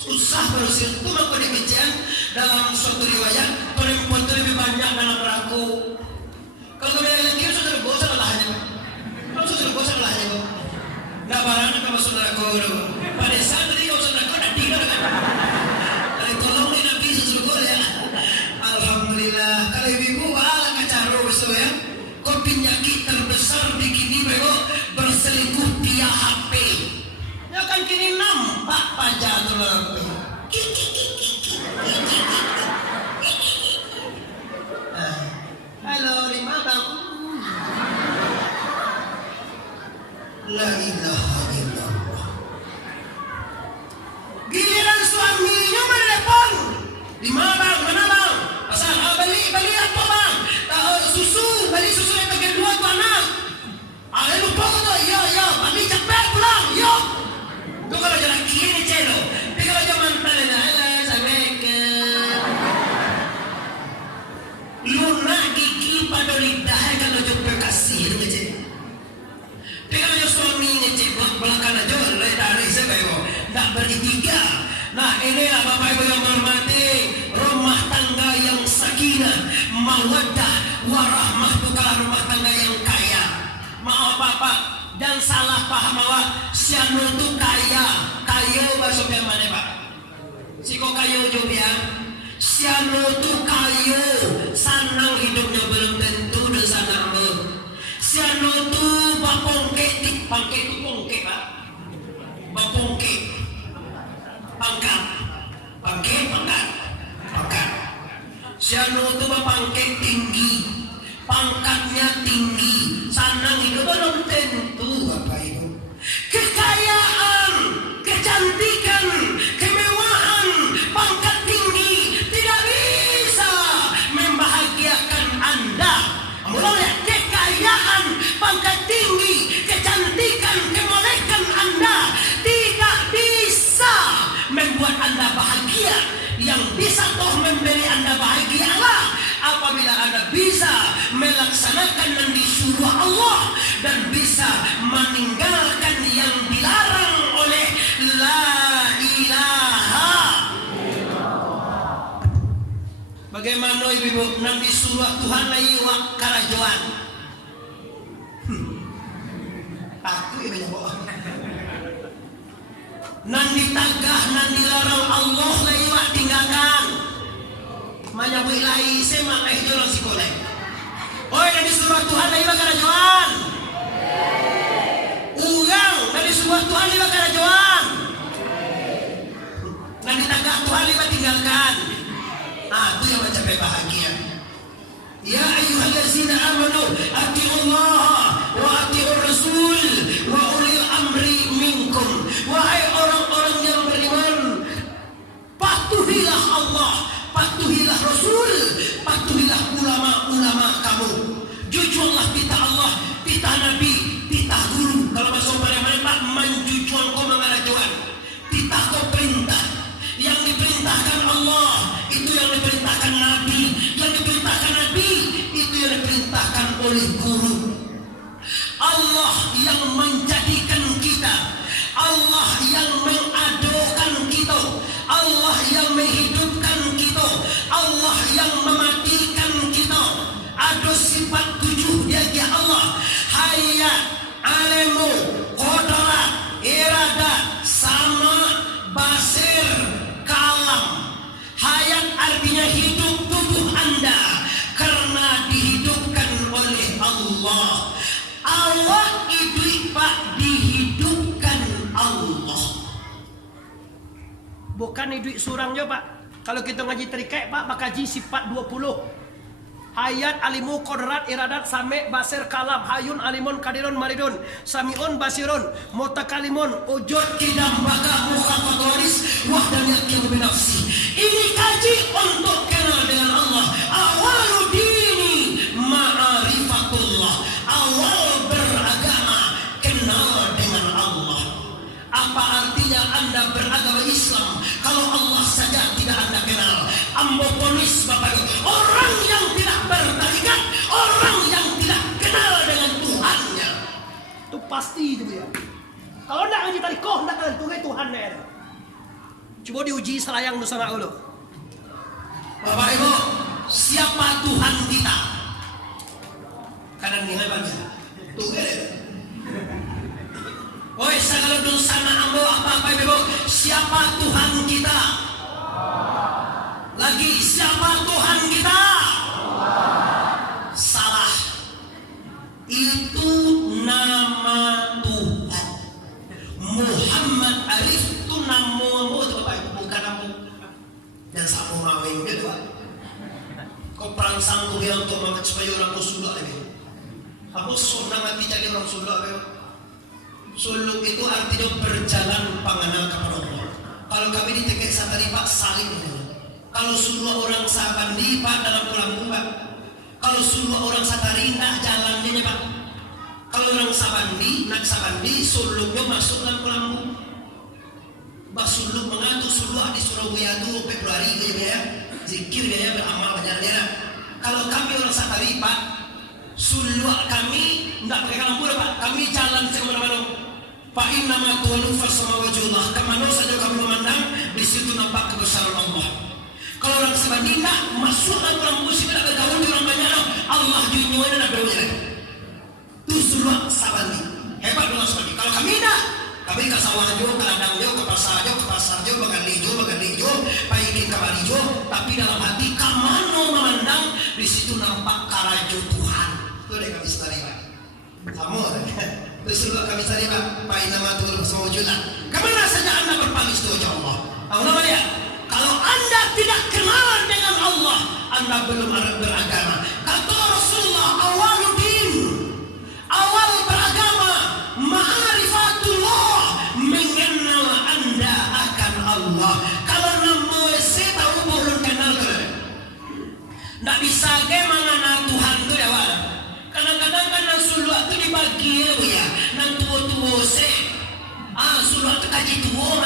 Susah berusi. Cuma kau demikian dalam suatu riwayat, perempuan itu lebih banyak dalam peraku. Kalau kau laki-laki saudara gue salahnya pak. Kalau saudara gue salahnya pak. Nggak barang sama saudara gue dulu. Pada saat tadi kau saudara gue nanti kan. Kalau tolong ini nabi saudara gue ya. Alhamdulillah. Kalau ibu ala kacaro beso ya. Kau penyakit terbesar di kini bego berselingkuh via HP. Ya kan kini nampak pajak tu lah. Halo, lima bang. La ilaha illallah. Giliran suaminya menelepon. Di mana bang? Mana bang? Pasal beli apa bang? Susu, beli susu yang bagian dua tu anak. Lupa kau tu? Ya, mami capek pulang. Yo. Tu kalau jalan kiri celo. Tapi kalau zaman tanya, lunak gigi pada lidah kalau jumpa kasih itu kecil. Tapi kalau suami ngecek belakang aja, dari sebego tak bertiga. Nah inilah Bapak Ibu yang menghormati rumah tangga yang sakinah, mawaddah, warahmah bukan rumah tangga yang kaya. Maaf Bapak, dan salah paham awak. Sianu itu kaya bahasa yang mana Pak? Siko kayu jom ya. Sianu itu kayu, sanang hidupnya belum tentu dan sanang sianu itu bapongke, pangke itu pongke Pak. Bapongke, pangkat. Sianu itu bapangke tinggi, pangkatnya tinggi, sanang hidup belum tentu Bapak Ibu. Kekayaan, kecantikan, kemewahan, pangkat tinggi tidak bisa membahagiakan Anda. Mulai kekayaan, pangkat tinggi, kecantikan, kemolekan Anda tidak bisa membuat Anda bahagia. Yang bisa toh memberi Anda bahagia Allah apabila Anda bisa melaksanakan yang disuruh Allah dan bisa meninggalkan yang dilarang oleh la ilaha. Bagaimana ibu-ibu nang disuruh Tuhan lagi wak karajuan? Aku ibu bohong. nan ditagah nan dilarang Allah lewat tinggalkan. Manya bui lai semak jorang sikoleh. Oi dari surah Tuhan lagi bakal joan. Urang dari surah Tuhan lagi bakal joan. Nan ditagah Tuhan lewat tinggalkan. Itu yang mencapai bahagia. Ya ayyuhallazina amanu atiullaha wa atiur rasul wa ulil amri minkum. Wahai orang-orang yang beriman, patuhilah Allah, patuhilah Rasul, patuhilah ulama-ulama kamu. Jujurlah titah Allah, titah Nabi, titah guru. Kalau masuk pada mana menjujuan kau mengarajuan. Titah kau perintah. Yang diperintahkan Allah, itu yang diperintahkan Nabi. Yang diperintahkan Nabi, itu yang diperintahkan oleh guru. Allah yang menjadikan kita, Allah yang mengadokan kita, Allah yang menghidupkan kita, Allah yang mematikan kita. Ada sifat 7 dia Allah. Hayat, alimu, qadarat, iradat, sama, basir, kalam. Hayat artinya hidup tubuh Anda karena dihidupkan oleh Allah. Allah itu Pak dihidupkan Allah. Bukan duit surangnya Pak. Kalau kita ngaji terikai Pak, maka kaji sifat 20. Hayat, alimu, kodrat, iradat, same, basir, kalam, hayun, alimun, kadirun, maridun, samiun, basirun, mutakalimun, ujud, Kidam baka muka fatoris wahdaniyat yang binafsi. Ini kaji untuk kenal dengan Allah. Awaludini ma'arifatullah. Awal beragama kenal dengan Allah. Apa artinya Anda beragama Islam kalau Allah saja tidak Anda kenal? Amboponis Bapak Ibu, orang yang tidak bertarikat, orang yang tidak kenal dengan Tuhannya. itu pasti itu ya. Kalau nak ngaji tarikoh, nak kenal Tuhan ya. Coba diuji selayang nusana dulu. Bapak Ibu, siapa Tuhan kita? Kanan nih hebatnya. Tuhan. Oi, segala dosa ambo apa Ibu? Siapa Tuhan kita? Lagi siapa Tuhan kita? Salah. Itu nama Tuhan. Muhammad Arif itu nama itu Bapak Ibu, bukan nama. Dan sama mawin gitu. Kau perang sanggup bilang untuk mamat supaya orang kau sudah lagi. Aku sunnah mati jadi orang sudah lagi. Suluk itu artinya berjalan panganal kepada Allah. Kalau kami di TK tadi Pak saling. Kalau suruh orang sabandi Pak dalam pulang Pak. Kalau suruh orang satarinda jalannya Pak. Kalau orang sabandi nak sabandi suluknya masuk dalam pulang. Pak suluk mengatur suluk di Surabaya itu Februari gitu ya. Zikir ya beramal banyak. Kalau kami orang satari Pak, suluk kami tidak pakai lampu Pak. Kami jalan kemana-mana. Pak innama tuwalu fasama wajullah. Kemana saja kami memandang, di situ nampak kebesaran Allah. Kalau orang sebanding masuk dalam musik tidak bergaul di orang banyak, Allah dunia dan berwira. Itu suruh sabandi. Hebat orang sabandi. Kalau kami tidak, kami ke sawah jo, ke ladang jo, ke pasar jo, bagali jo, paikin kabar jo. Tapi dalam hati kamano memandang, di situ nampak karajo Tuhan. Itu yang kami sedari Pak. Kamu, Rasulullah kami tadi Pak, Pak Inama Tuhan bersama wujudan. Kemana saja Anda berpaling setuju Allah? Tahu nama ya? Kalau Anda tidak kenal dengan Allah, Anda belum beragama. Kata Rasulullah, awaludin, awal beragama, ma'rifatullah, mengenal Anda akan Allah. Kalau nama saya tahu belum kenal kan? Tidak bisa gimana Tuhan itu ya Pak. Kadang-kadang kan nang suluk itu dibagi ya, nang tua-tua se, suluk itu kaji tua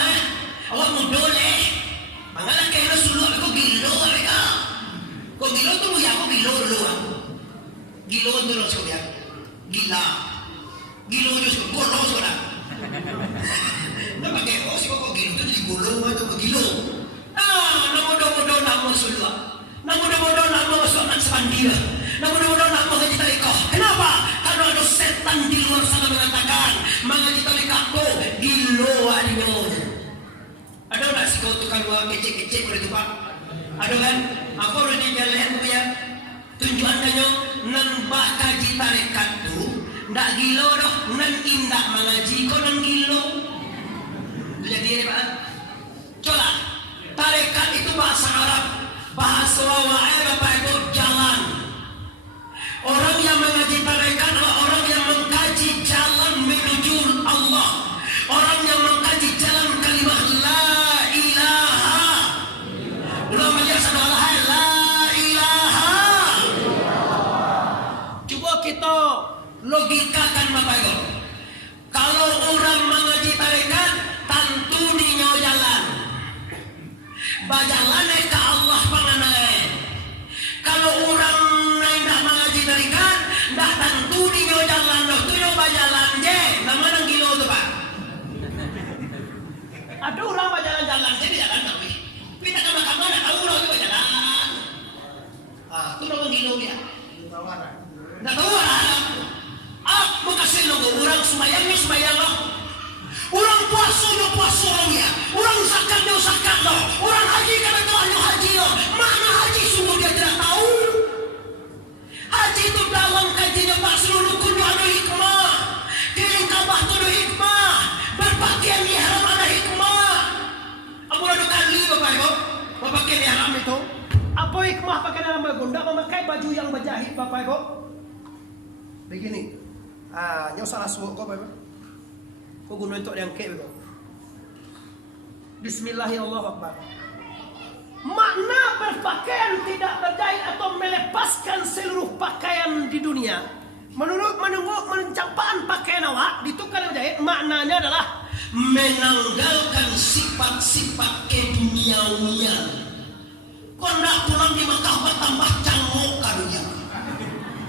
awak mudole, mangalah kena suluk aku gilo mereka, kau gilo tu ya aku gilo dulu gilo tu loh sekarang, gilo tu golo sekarang, nak pakai sih kau gilo tu di golo atau gilo, nama suluk, nama masuk nak sepandia. Nah mudah-mudahan nak mengaji tarikah. Kenapa? Karena ada setan di luar sana mengatakan mengaji tarikah kau gilo adino. atau tukang luar kecil-kecil boleh tu pak. Ada kan? Apa udah di jalan tu ya? Tunjuan kanyo nan kaji tarekat tu ndak gilo doh nan indak mengaji ko nan gilo. Jadi ini pak. Coba tarekat itu bahasa Arab, bahasa wae bapak itu jalan. Orang yang mengaji tarekat adalah orang yang mengkaji jalan menuju Allah. Orang yang mengkaji jalan kalimat la ilaha. Ulama yang salah la ilaha. Coba kita logikakan bapak ibu. Kalau orang mengaji tarekat, tentu dinyo jalan. Bajalan ke Allah panganai. Kalau orang nak mengaji tarekat, dah tentu dinyo jalan doh. Tu yo bajalan je. Nama nang gilo tu pak. Ada orang berjalan-jalan je jalan tapi. Kita ke mahkamah nak tahu orang tu berjalan. Tu nama gilo dia. Nak tahu orang. Mau kasih logo orang sembahyang loh. Orang puasa orang ya. Orang zakat loh. Orang haji kata Tuhan haji loh. Mana haji sungguh dia tidak tahu. Haji itu dalam kajinya Pak seluruh kudu ada hikmah. Keliling Ka'bah itu ada hikmah. Berpakaian ihram ada hikmah. Apa ada kali Bapak Ibu? Berpakaian ihram itu. Apa hikmah pakai dalam bagunda memakai baju yang berjahit Bapak Ibu? Begini. Nyo salah suuk kau Bapak. Kau guna untuk yang kek Bapak. Bismillahirrahmanirrahim. Makna berpakaian tidak berjahit atau melepaskan seluruh pakaian di dunia. Menurut mencapaan pakaian awak ditukar berjahit, maknanya adalah menanggalkan sifat-sifat keduniawian. Kau nak pulang di Mekah bertambah cangok kadunya.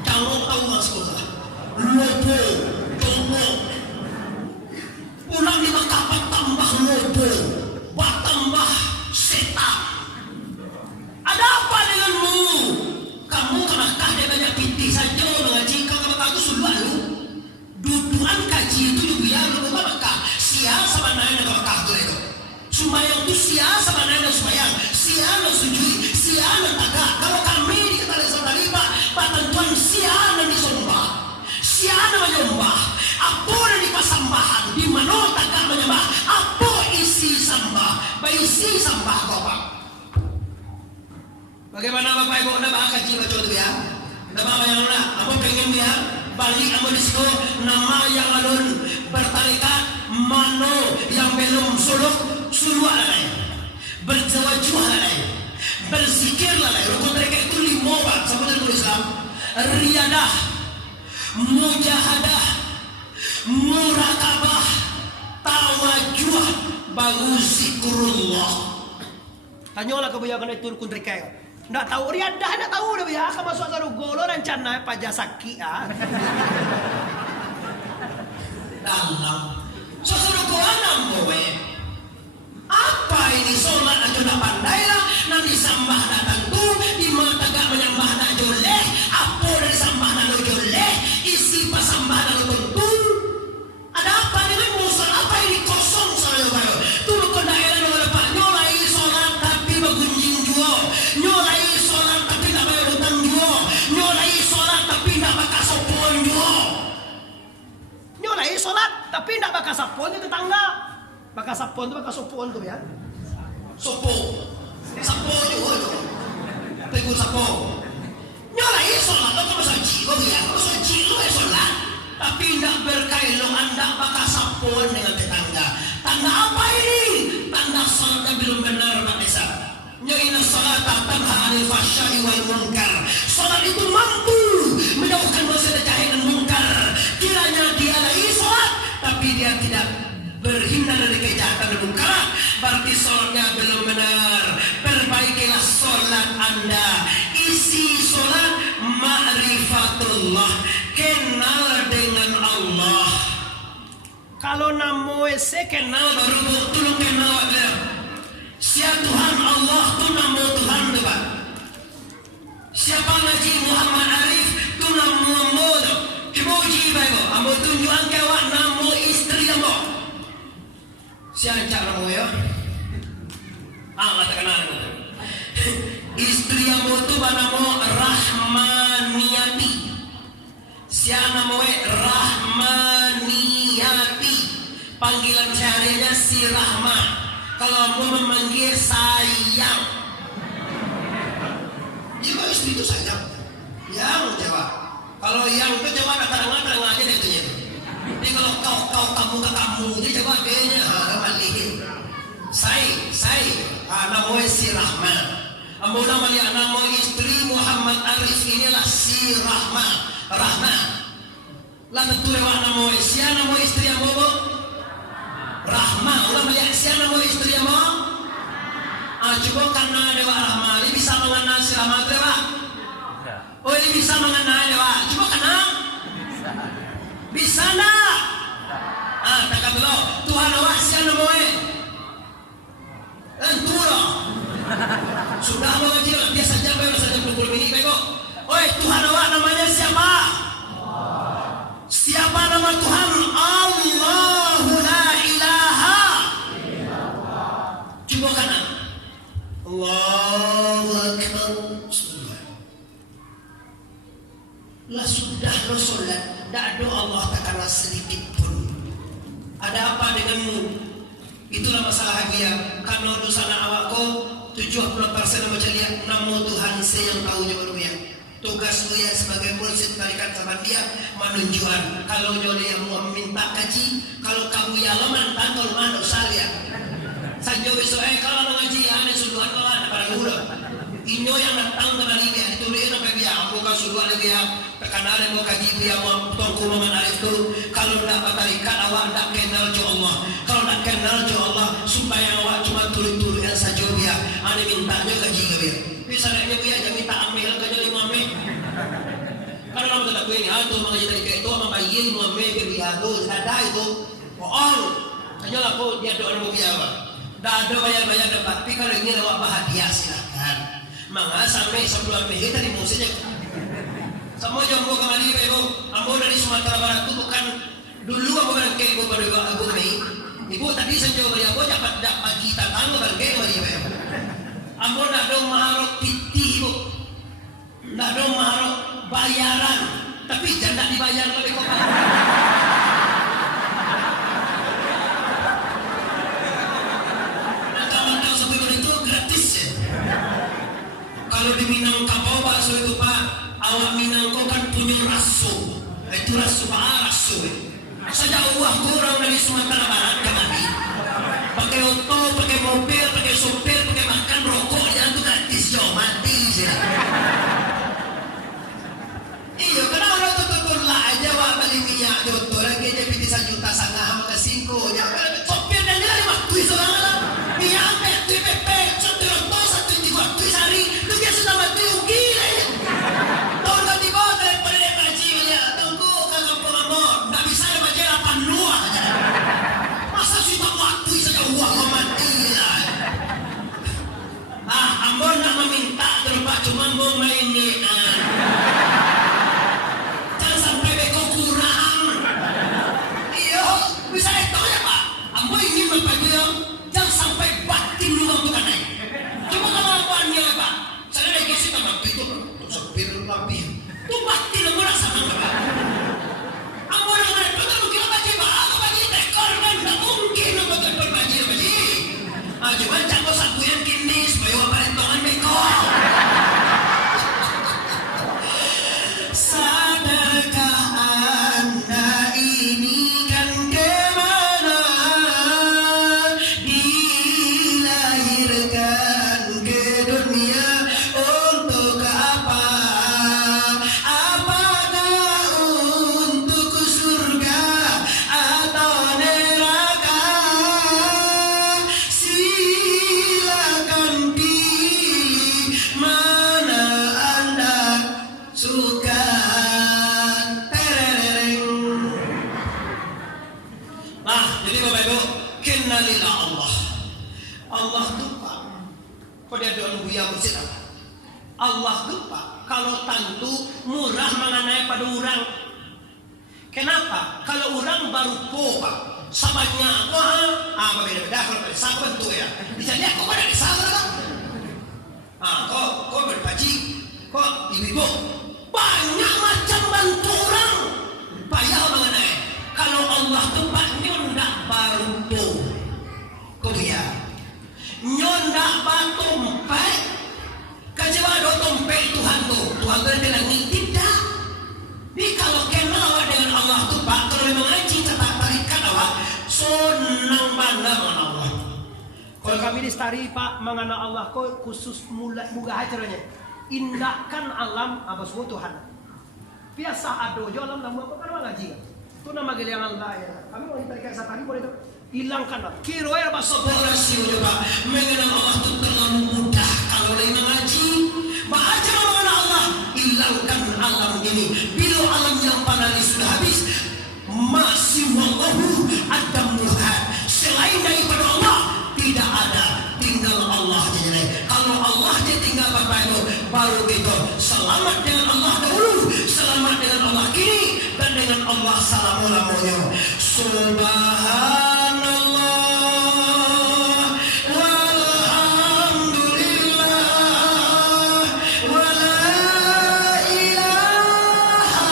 Cangok tahu maksudnya? Lobo, congok. Pulang di Mekah bertambah lobo, bertambah setan. Ada apa denganmu? Kamu ke Mekah dia banyak pinti saja mengaji. Kau ke Mekah itu sudah lu. Duduan kaji itu juga ya lu ke Mekah. Sial sama nanya ke Mekah itu. Sembayang itu sial sama nanya sembayang. Sial dan sujud, sial dan tagak. Kalau kami di kata saudari Pak, Tuan sial dan disembah. Sial dan menyembah. Apa yang dipasambahan? Di mana tagak menyembah? Apa isi sembah? Isi sembah kau Pak. Bagaimana Bapak Ibu nak kaji baca tu ya? Nama yang nak, apa pengen dia balik amal disko nama yang alun bertarekat mano yang belum suluh lalai, bertawajuh lalai, berzikir lalai. Rukun mereka itu 5 Pak, sama dengan Islam. Riyadah, mujahadah, murakabah, tawajuh, baru zikrullah. Tanyalah kebanyakan itu rukun mereka. Nggak tahu riadah, nggak tahu dah ya. Akan masuk satu golo rencana pajasaki dalam sesuatu kolam boy. Apa ini sholat aja nak pandai lah. Nanti sambah datang tu di mata gak menyambah nak joleh. Apa dari sambah nak joleh? Isi pas sambah nak tentu. Ada apa dengan musul? Apa ini kosong saya baru? Tulu ke daerah yang lepas nyolai sholat tapi bergunjing jual. Nyolai sholat tapi tak bayar hutang jual. Nyolai sholat tapi tak bakal sopon jual. Nyolai sholat tapi tak bakal sopon itu tetangga. Bakal sopon tu bakal sopon tu ya. Sopo. Sapo juga tu. Tegur sapo. Nyolai sholat tu masa jiwa ya. Masa jiwa sholat. Tapi tidak berkailung anda bakal sopon dengan tetangga. Tanda apa ini? Tanda sholatnya belum benar Pak Desa. Inna salata tanha 'anil fahsya'i wal munkar. Salat itu mampu menjauhkan dosa dan munkar. Kiranya dia lagi salat tapi dia tidak berhindar dari kejahatan dan munkar, berarti salatnya belum benar. Perbaikilah salat Anda. Isi salat ma'rifatullah, kenal dengan Allah. Kalau namo ese kenal baru tulung kenal dia. Siapa Tuhan Allah tu nama Tuhan tu Pak. Siapa ngaji Muhammad Arif tu nama Muhammad. Kiboji Pak. Ambo tunjukan ke awak nama isteri ambo. Siapa cak nama ya? katakan istri yang itu banamo Rahmaniyati. Siapa namanya Rahmaniyati. Panggilan sehariannya si Rahma. Kalau mau memanggil sayang. Juga istri itu sayang. Yang jawab. Kalau yang itu jawab terang aja deh itunya. Jadi kalau kamu ke kamu, dia jawab kayaknya malihin. Saya, namanya si Rahma. Amun nama istri Muhammad Arif inilah si Rahma. Lah tentu lewat nama siapa nama istri yang bobo? Rahma. Ulah melihat siapa nama istri yang bobo? Coba karena dewa Rahma, ini bisa mengenal si Rahma dewa. Oh ini bisa mengenal dewa. Coba kenal? Bisa nak? Takkan dulu. Tuhan awak siapa namanya? Tentu loh. Sudah mengaji lah, biasa saja pukul ini bego. Oi, Tuhan awak namanya siapa? Siapa nama Tuhan? Allahu la ilaha illallah. Coba kanan. Allahu akbar. Lah sudah lo solat, tak ada Allah takkanlah sedikit pun. Ada apa denganmu? Itulah masalah dia. Karena dosa awakku 70% macam dia. Namo Tuhan saya yang tahu jawaban dia. Tugas dia sebagai mursyid tarikat sama dia menunjukkan kalau dia mau minta kaji, kalau kamu ya leman tantol mana dosa dia. Saja besok kalau mengaji ane suduhan kawan pada gula. Inyo yang datang ke bali dia ditulis sampai dia aku kan suduhan dia tekanan mau kaji dia mau tongku Muhammad Arif tu kalau nak tarikat awak tak kenal jo Allah. Kalau nak kenal jo Allah supaya awak cuma turun-turun saja dia. Ane mintanya kaji ke dia. Misalnya dia jangan minta ambil kerja 5 ambil. Kalau kamu tak tahu ini, tu mengaji tarikat itu membayar 5 ambil ke dia tu ada itu. Bohong. Hanyalah aku dia doa nama dia apa. Tak ada bayar-bayar dapat. Tapi kalau ingin awak bahagia silakan. Maka sampai sebelum ambil tadi musiknya. Semua jombo kembali ibu. Ambo dari Sumatera Barat itu bukan dulu aku berangkat ibu pada ibu kami. Ibu tadi senjau beri aku dapat pagi tatang berangkat beri ibu. Ambo nak dong maharok titi ibu. Nak dong maharok bayaran. Tapi jangan dibayar lebih kok. Nah sampai itu gratis ya. Kalau di Minangkabau bakso itu Pak, awak Minangkabau kan punya rasu. Itu rasu Pak, rasu. Saja uang kurang dari Sumatera Barat kemari. Pakai auto, pakai mobil, pakai sopir, pakai makan rokok dia itu gratis jo mati saja. Iya, karena orang tutur lah aja wah beli minyak jodoh lagi aja pilih 1,5 juta ke 5 ya. Sopir dan dia 5 tuh seorang lah. Minyak apa? TPP, satu rokok, satu tiga tuh sehari. Lu dia sudah mati gila ya. Tahun ganti kau daripada dia kaji ya. Tunggu kagak pengamor. Tak bisa dia baca 8 luar aja. Masa sudah waktu saja uang mati lah. Ambon nak meminta terlepas cuma mau main jangan sampai beko kurang. Iya, bisa itu ya Pak. Ambon ingin bapak dia jangan sampai batin lu untuk naik. Cuma kemampuannya Pak. Saya ada kasih tambah itu sopir lebih. Tu batin lu nak sama Pak. Ambon nak naik betul mungkin baca Pak. Aku bagi tekor kan tak mungkin aku tekor bagi bagi. Cuma jangan satu yang kini supaya apa rentongan beko. Sadarkah Anda ini kan kemana dilahirkan ke dunia untuk apa? Apakah untuk surga atau neraka? Silakan pilih mana Anda suka. Nah, jadi Bapak Ibu, kenalilah Allah. Allah itu Pak. Pada doa buya mursyid apa? Allah itu Pak. Kalau tentu murah mengenai pada orang. Kenapa? Kalau orang baru po Pak. Sabannya aku beda-beda kalau pada sabar bentuk ya. Bisa lihat kok pada sabar kan? Kok berpaji, kok ibu-ibu banyak macam bantu orang. Payah mengenai kalau Allah tu pak nyondak baru tu, kau ya nyondak batu empat, kecewa do tompek Tuhan tu ada langit tidak. Jadi kalau kenal dengan Allah tu pak, kalau memang ngaji cetak tarikan awak, senang bangga dengan Allah. Kalau kami di Stari Pak mengenal Allah kau khusus muga acaranya indahkan alam apa semua Tuhan. Biasa ada jo alam nama apa kan ngaji. Itu nama giliran Allah ya. Kami mau ditarik safari boleh tu hilangkan lah. Kiro ya bahasa Berhasil coba mengenal Allah itu terlalu mudah kalau lain ngaji. Baca mengenal Allah, hilangkan alam ini. Bila alam yang panali sudah habis, masih wallahu ada muhad. Selain daripada Allah tidak ada, tinggal Allah saja. Kalau Allah dia tinggal Bapak Ibu, baru kita selamat dengan Allah dahulu, selamat dengan Allah kini, dan dengan Allah selama-lamanya. Subhanallah walhamdulillah wa la ilaha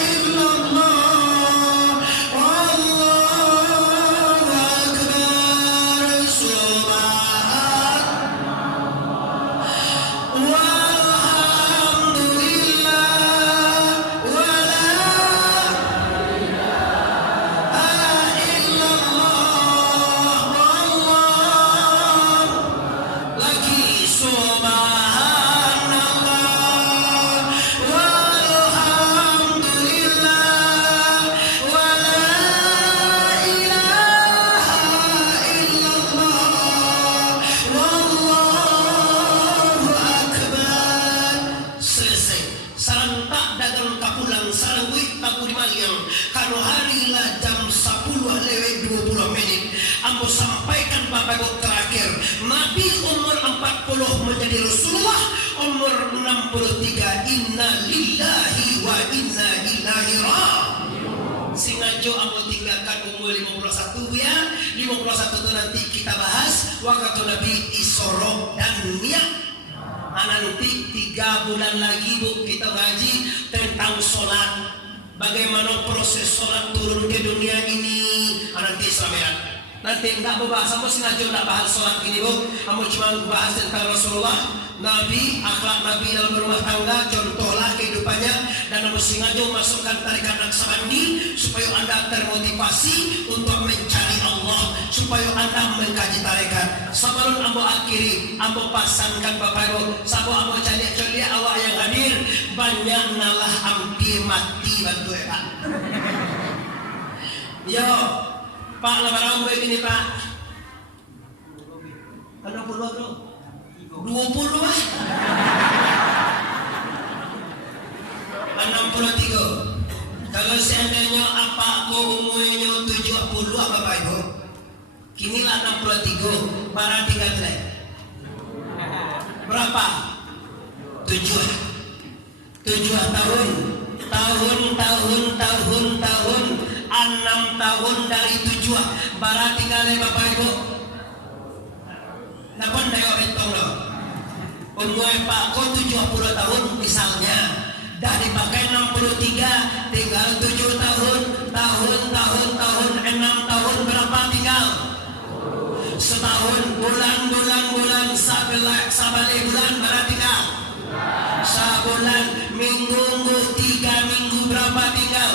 illallah wallahu akbar. Kalau harilah jam 10:20 ambo sampaikan Bapak Ibu terakhir Nabi umur 40 menjadi Rasulullah umur 63 inna lillahi wa inna ilaihi raji'un. Sengaja ambo tinggalkan umur 51 ya. 51 itu nanti kita bahas waktu Nabi Isra dan Mi'raj. Nanti 3 bulan lagi Bu kita ngaji tentang sholat. Bagaimana proses sholat turun ke dunia ini nanti Isra. Nanti enggak membahas, kamu sengaja enggak bahas sholat ini Bu. Kamu cuma bahas tentang Rasulullah, Nabi, akhlak Nabi dalam berumah tangga, contohlah kehidupannya. Dan kamu sengaja masukkan tarikan Naqsabandi supaya anda termotivasi untuk mencari Allah, supaya anda mengkaji tarikat. Sebelum ambo akhiri, ambo pasangkan Bapak Ibu, sabu ambo cari awak yang hadir banyak ngalah hampir mati bantu ya Pak. Yo, Pak lebaran baik ini Pak. Ada 20 bro. 20 ah. 63. Kalau seandainya apa aku umurnya 70 Bapak Ibu. Kinilah 63. Para tinggal jelek. Berapa? 7 tahun. Tahun 6 tahun dari 7 bara tinggal Bapak Ibu. Napon tayo betong lo. Umur Pak ko 70 tahun misalnya, dah dipakai 63, tinggal 7 tahun, 6 tahun berapa tinggal? Setahun, bulan, sabali bulan berapa tinggal? Sebulan, minggu, 3 minggu berapa tinggal?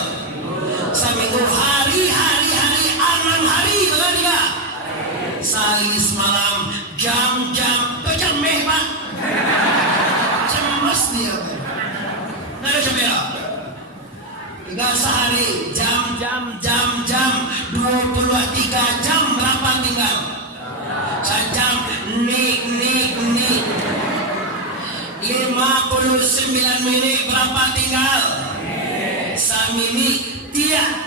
Seminggu, hari, 6 hari berapa tinggal? Salis malam, jam, jam Pak. Cemas dia. Nada coba. Tinggal sehari, jam, 23 jam berapa tinggal? Sejam, nik. 59 menit berapa tinggal? Samini, tiak.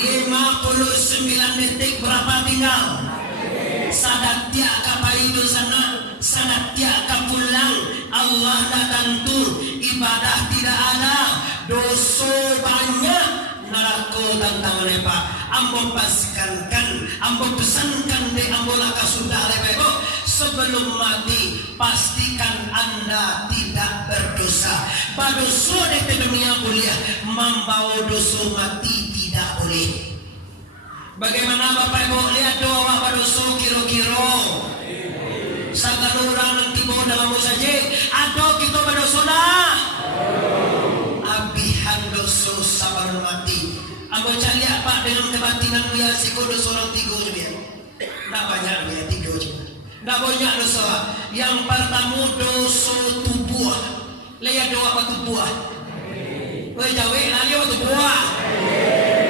59 detik berapa tinggal? Sadat tiak kapai do sana, sadat tiak kapulang. Allah datang tu, ibadah tidak ada, dosa banyak, narako tentang lepa ambo pastikan ambo pesankan de ambo laka sudah lepa sebelum mati pastikan Anda tidak berdosa. Padoso di dunia kuliah membawa dosa mati tidak boleh. Bagaimana Bapak Ibu lihat doa padoso kiro-kiro sangat orang nanti bawa dalam saja atau kita berdosa dah abihan dosa sabar mati. Ambo cari apa dengan kebatinan dia siko dosa orang tiga dia. Tak banyak dia tiga cuma. Tak banyak dosa. Yang pertama dosa tubuh. Lihat doa apa tubuh. Wei jawe lali apa tubuh.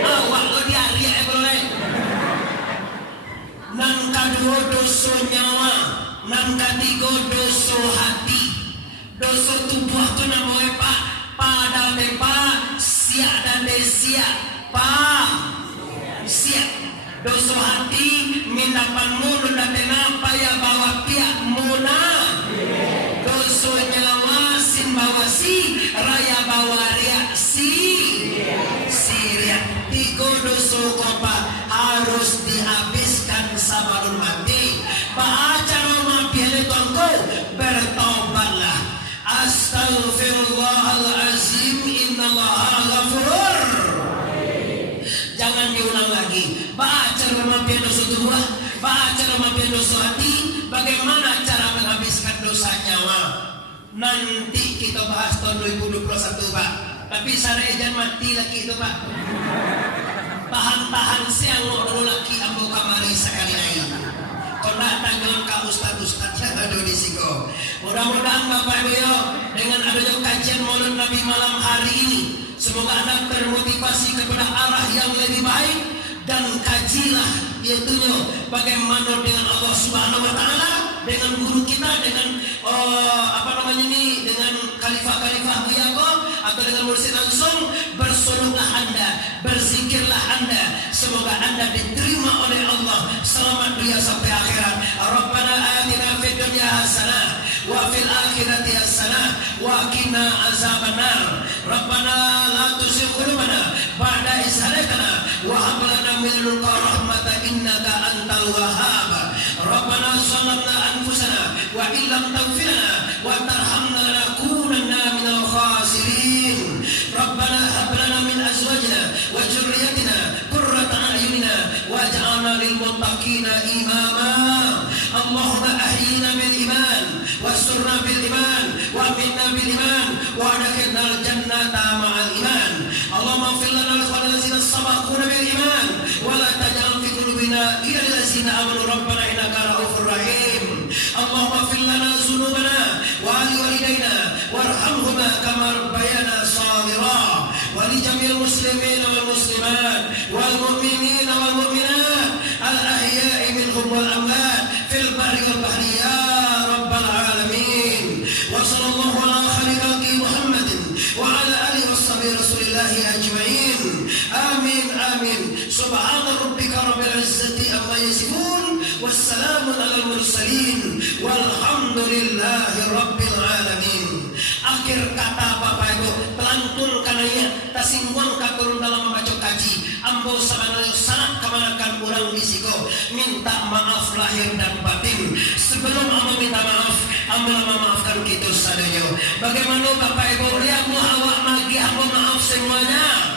Awak lo dia ria boleh. Nan kedua dosa nyawa. Nan ketiga dosa hati. Dosa tubuh tu nama apa? Pada mepa siap dan desiap siap dosa hati mindapan mulut dan kenapa ya bawa pihak muna dosa nyawa sin bawa si raya bawa riak si riak tiga dosa kopa harus dihabiskan sabarun mati baca nama pihak tuanku bertobatlah Astaghfirullahalazim innallaha ghafur. Jangan diulang lagi. Baca memaafkan dosa tubuh, baca memaafkan dosa hati. Bagaimana cara menghabiskan dosa nyawa? Nanti kita bahas tahun 2021 Pak. Tapi saya jangan mati lagi itu Pak. Tahan-tahan siang dulu lagi ambo kamari sekali lagi. Kau datang dengan kau ustaz-ustaz yang ada di siko. Mudah-mudahan Bapak Ibu yo, dengan adanya kajian Maulid Nabi malam hari ini, semoga Anda termotivasi kepada arah yang lebih baik dan kajilah yaitunya bagaimana dengan Allah Subhanahu Wa Taala, dengan guru kita, dengan dengan khalifah-khalifah Yakob atau dengan mursyid langsung bersolonglah Anda, berzikirlah Anda, semoga Anda diterima oleh Allah selamat dunia sampai akhirat. Rabbana atina fid dunya hasanah wa fil akhirati hasanah wa qina azabannar. Rabbana la tuzigh qulubana ba'da idh hadaytana wa hab lana min ladunka rahmatan innaka antal wahhab. Rabbana zalamna anfusana wa illam taghfir lana wa tarhamna lanakunanna minal khasirin. Rabbana hab lana min azwajina wa dhurriyyatina qurrata a'yunina waj'alna lil muttaqina imama. Allahumma ahyina bil iman wasurna bil iman wa aminna bil iman wa adkhilna al jannata ma'al iman. Allahumma ighfir lana wa lil ladzina sabaquna bil iman wa la taj'al fi qulubina ghillan lil ladzina amanu rabbana innaka ra'ufur rahim. Allahumma ighfir lana dhunubana wa li walidayna warhamhuma kama rabbayana shaghira wa li jami'il muslimina wal muslimat wal mu'minina wal mu'minat al ahya'i minhum wal amwat fil barri wal bahri ya rabbal alamin. Wa sallallahu ala khairi Muhammadin wa ala alihi washabihi rasulillahi ajma'in. Amin amin. Subhana rabbika rabbil izzati amma yasifun wassalamun alal mursalin walhamdulillahi rabbil alamin. Akhir kata Bapak Ibu pelantun kananya tasingguang katurun dalam membaca kaji ambo sabana sangat kemanakan kurang disiko minta maaf lahir dan batin. Sebelum ambo minta maaf ambo memaafkan kita sadaya. Bagaimana Bapak Ibu lihat awak magi ambo maaf semuanya.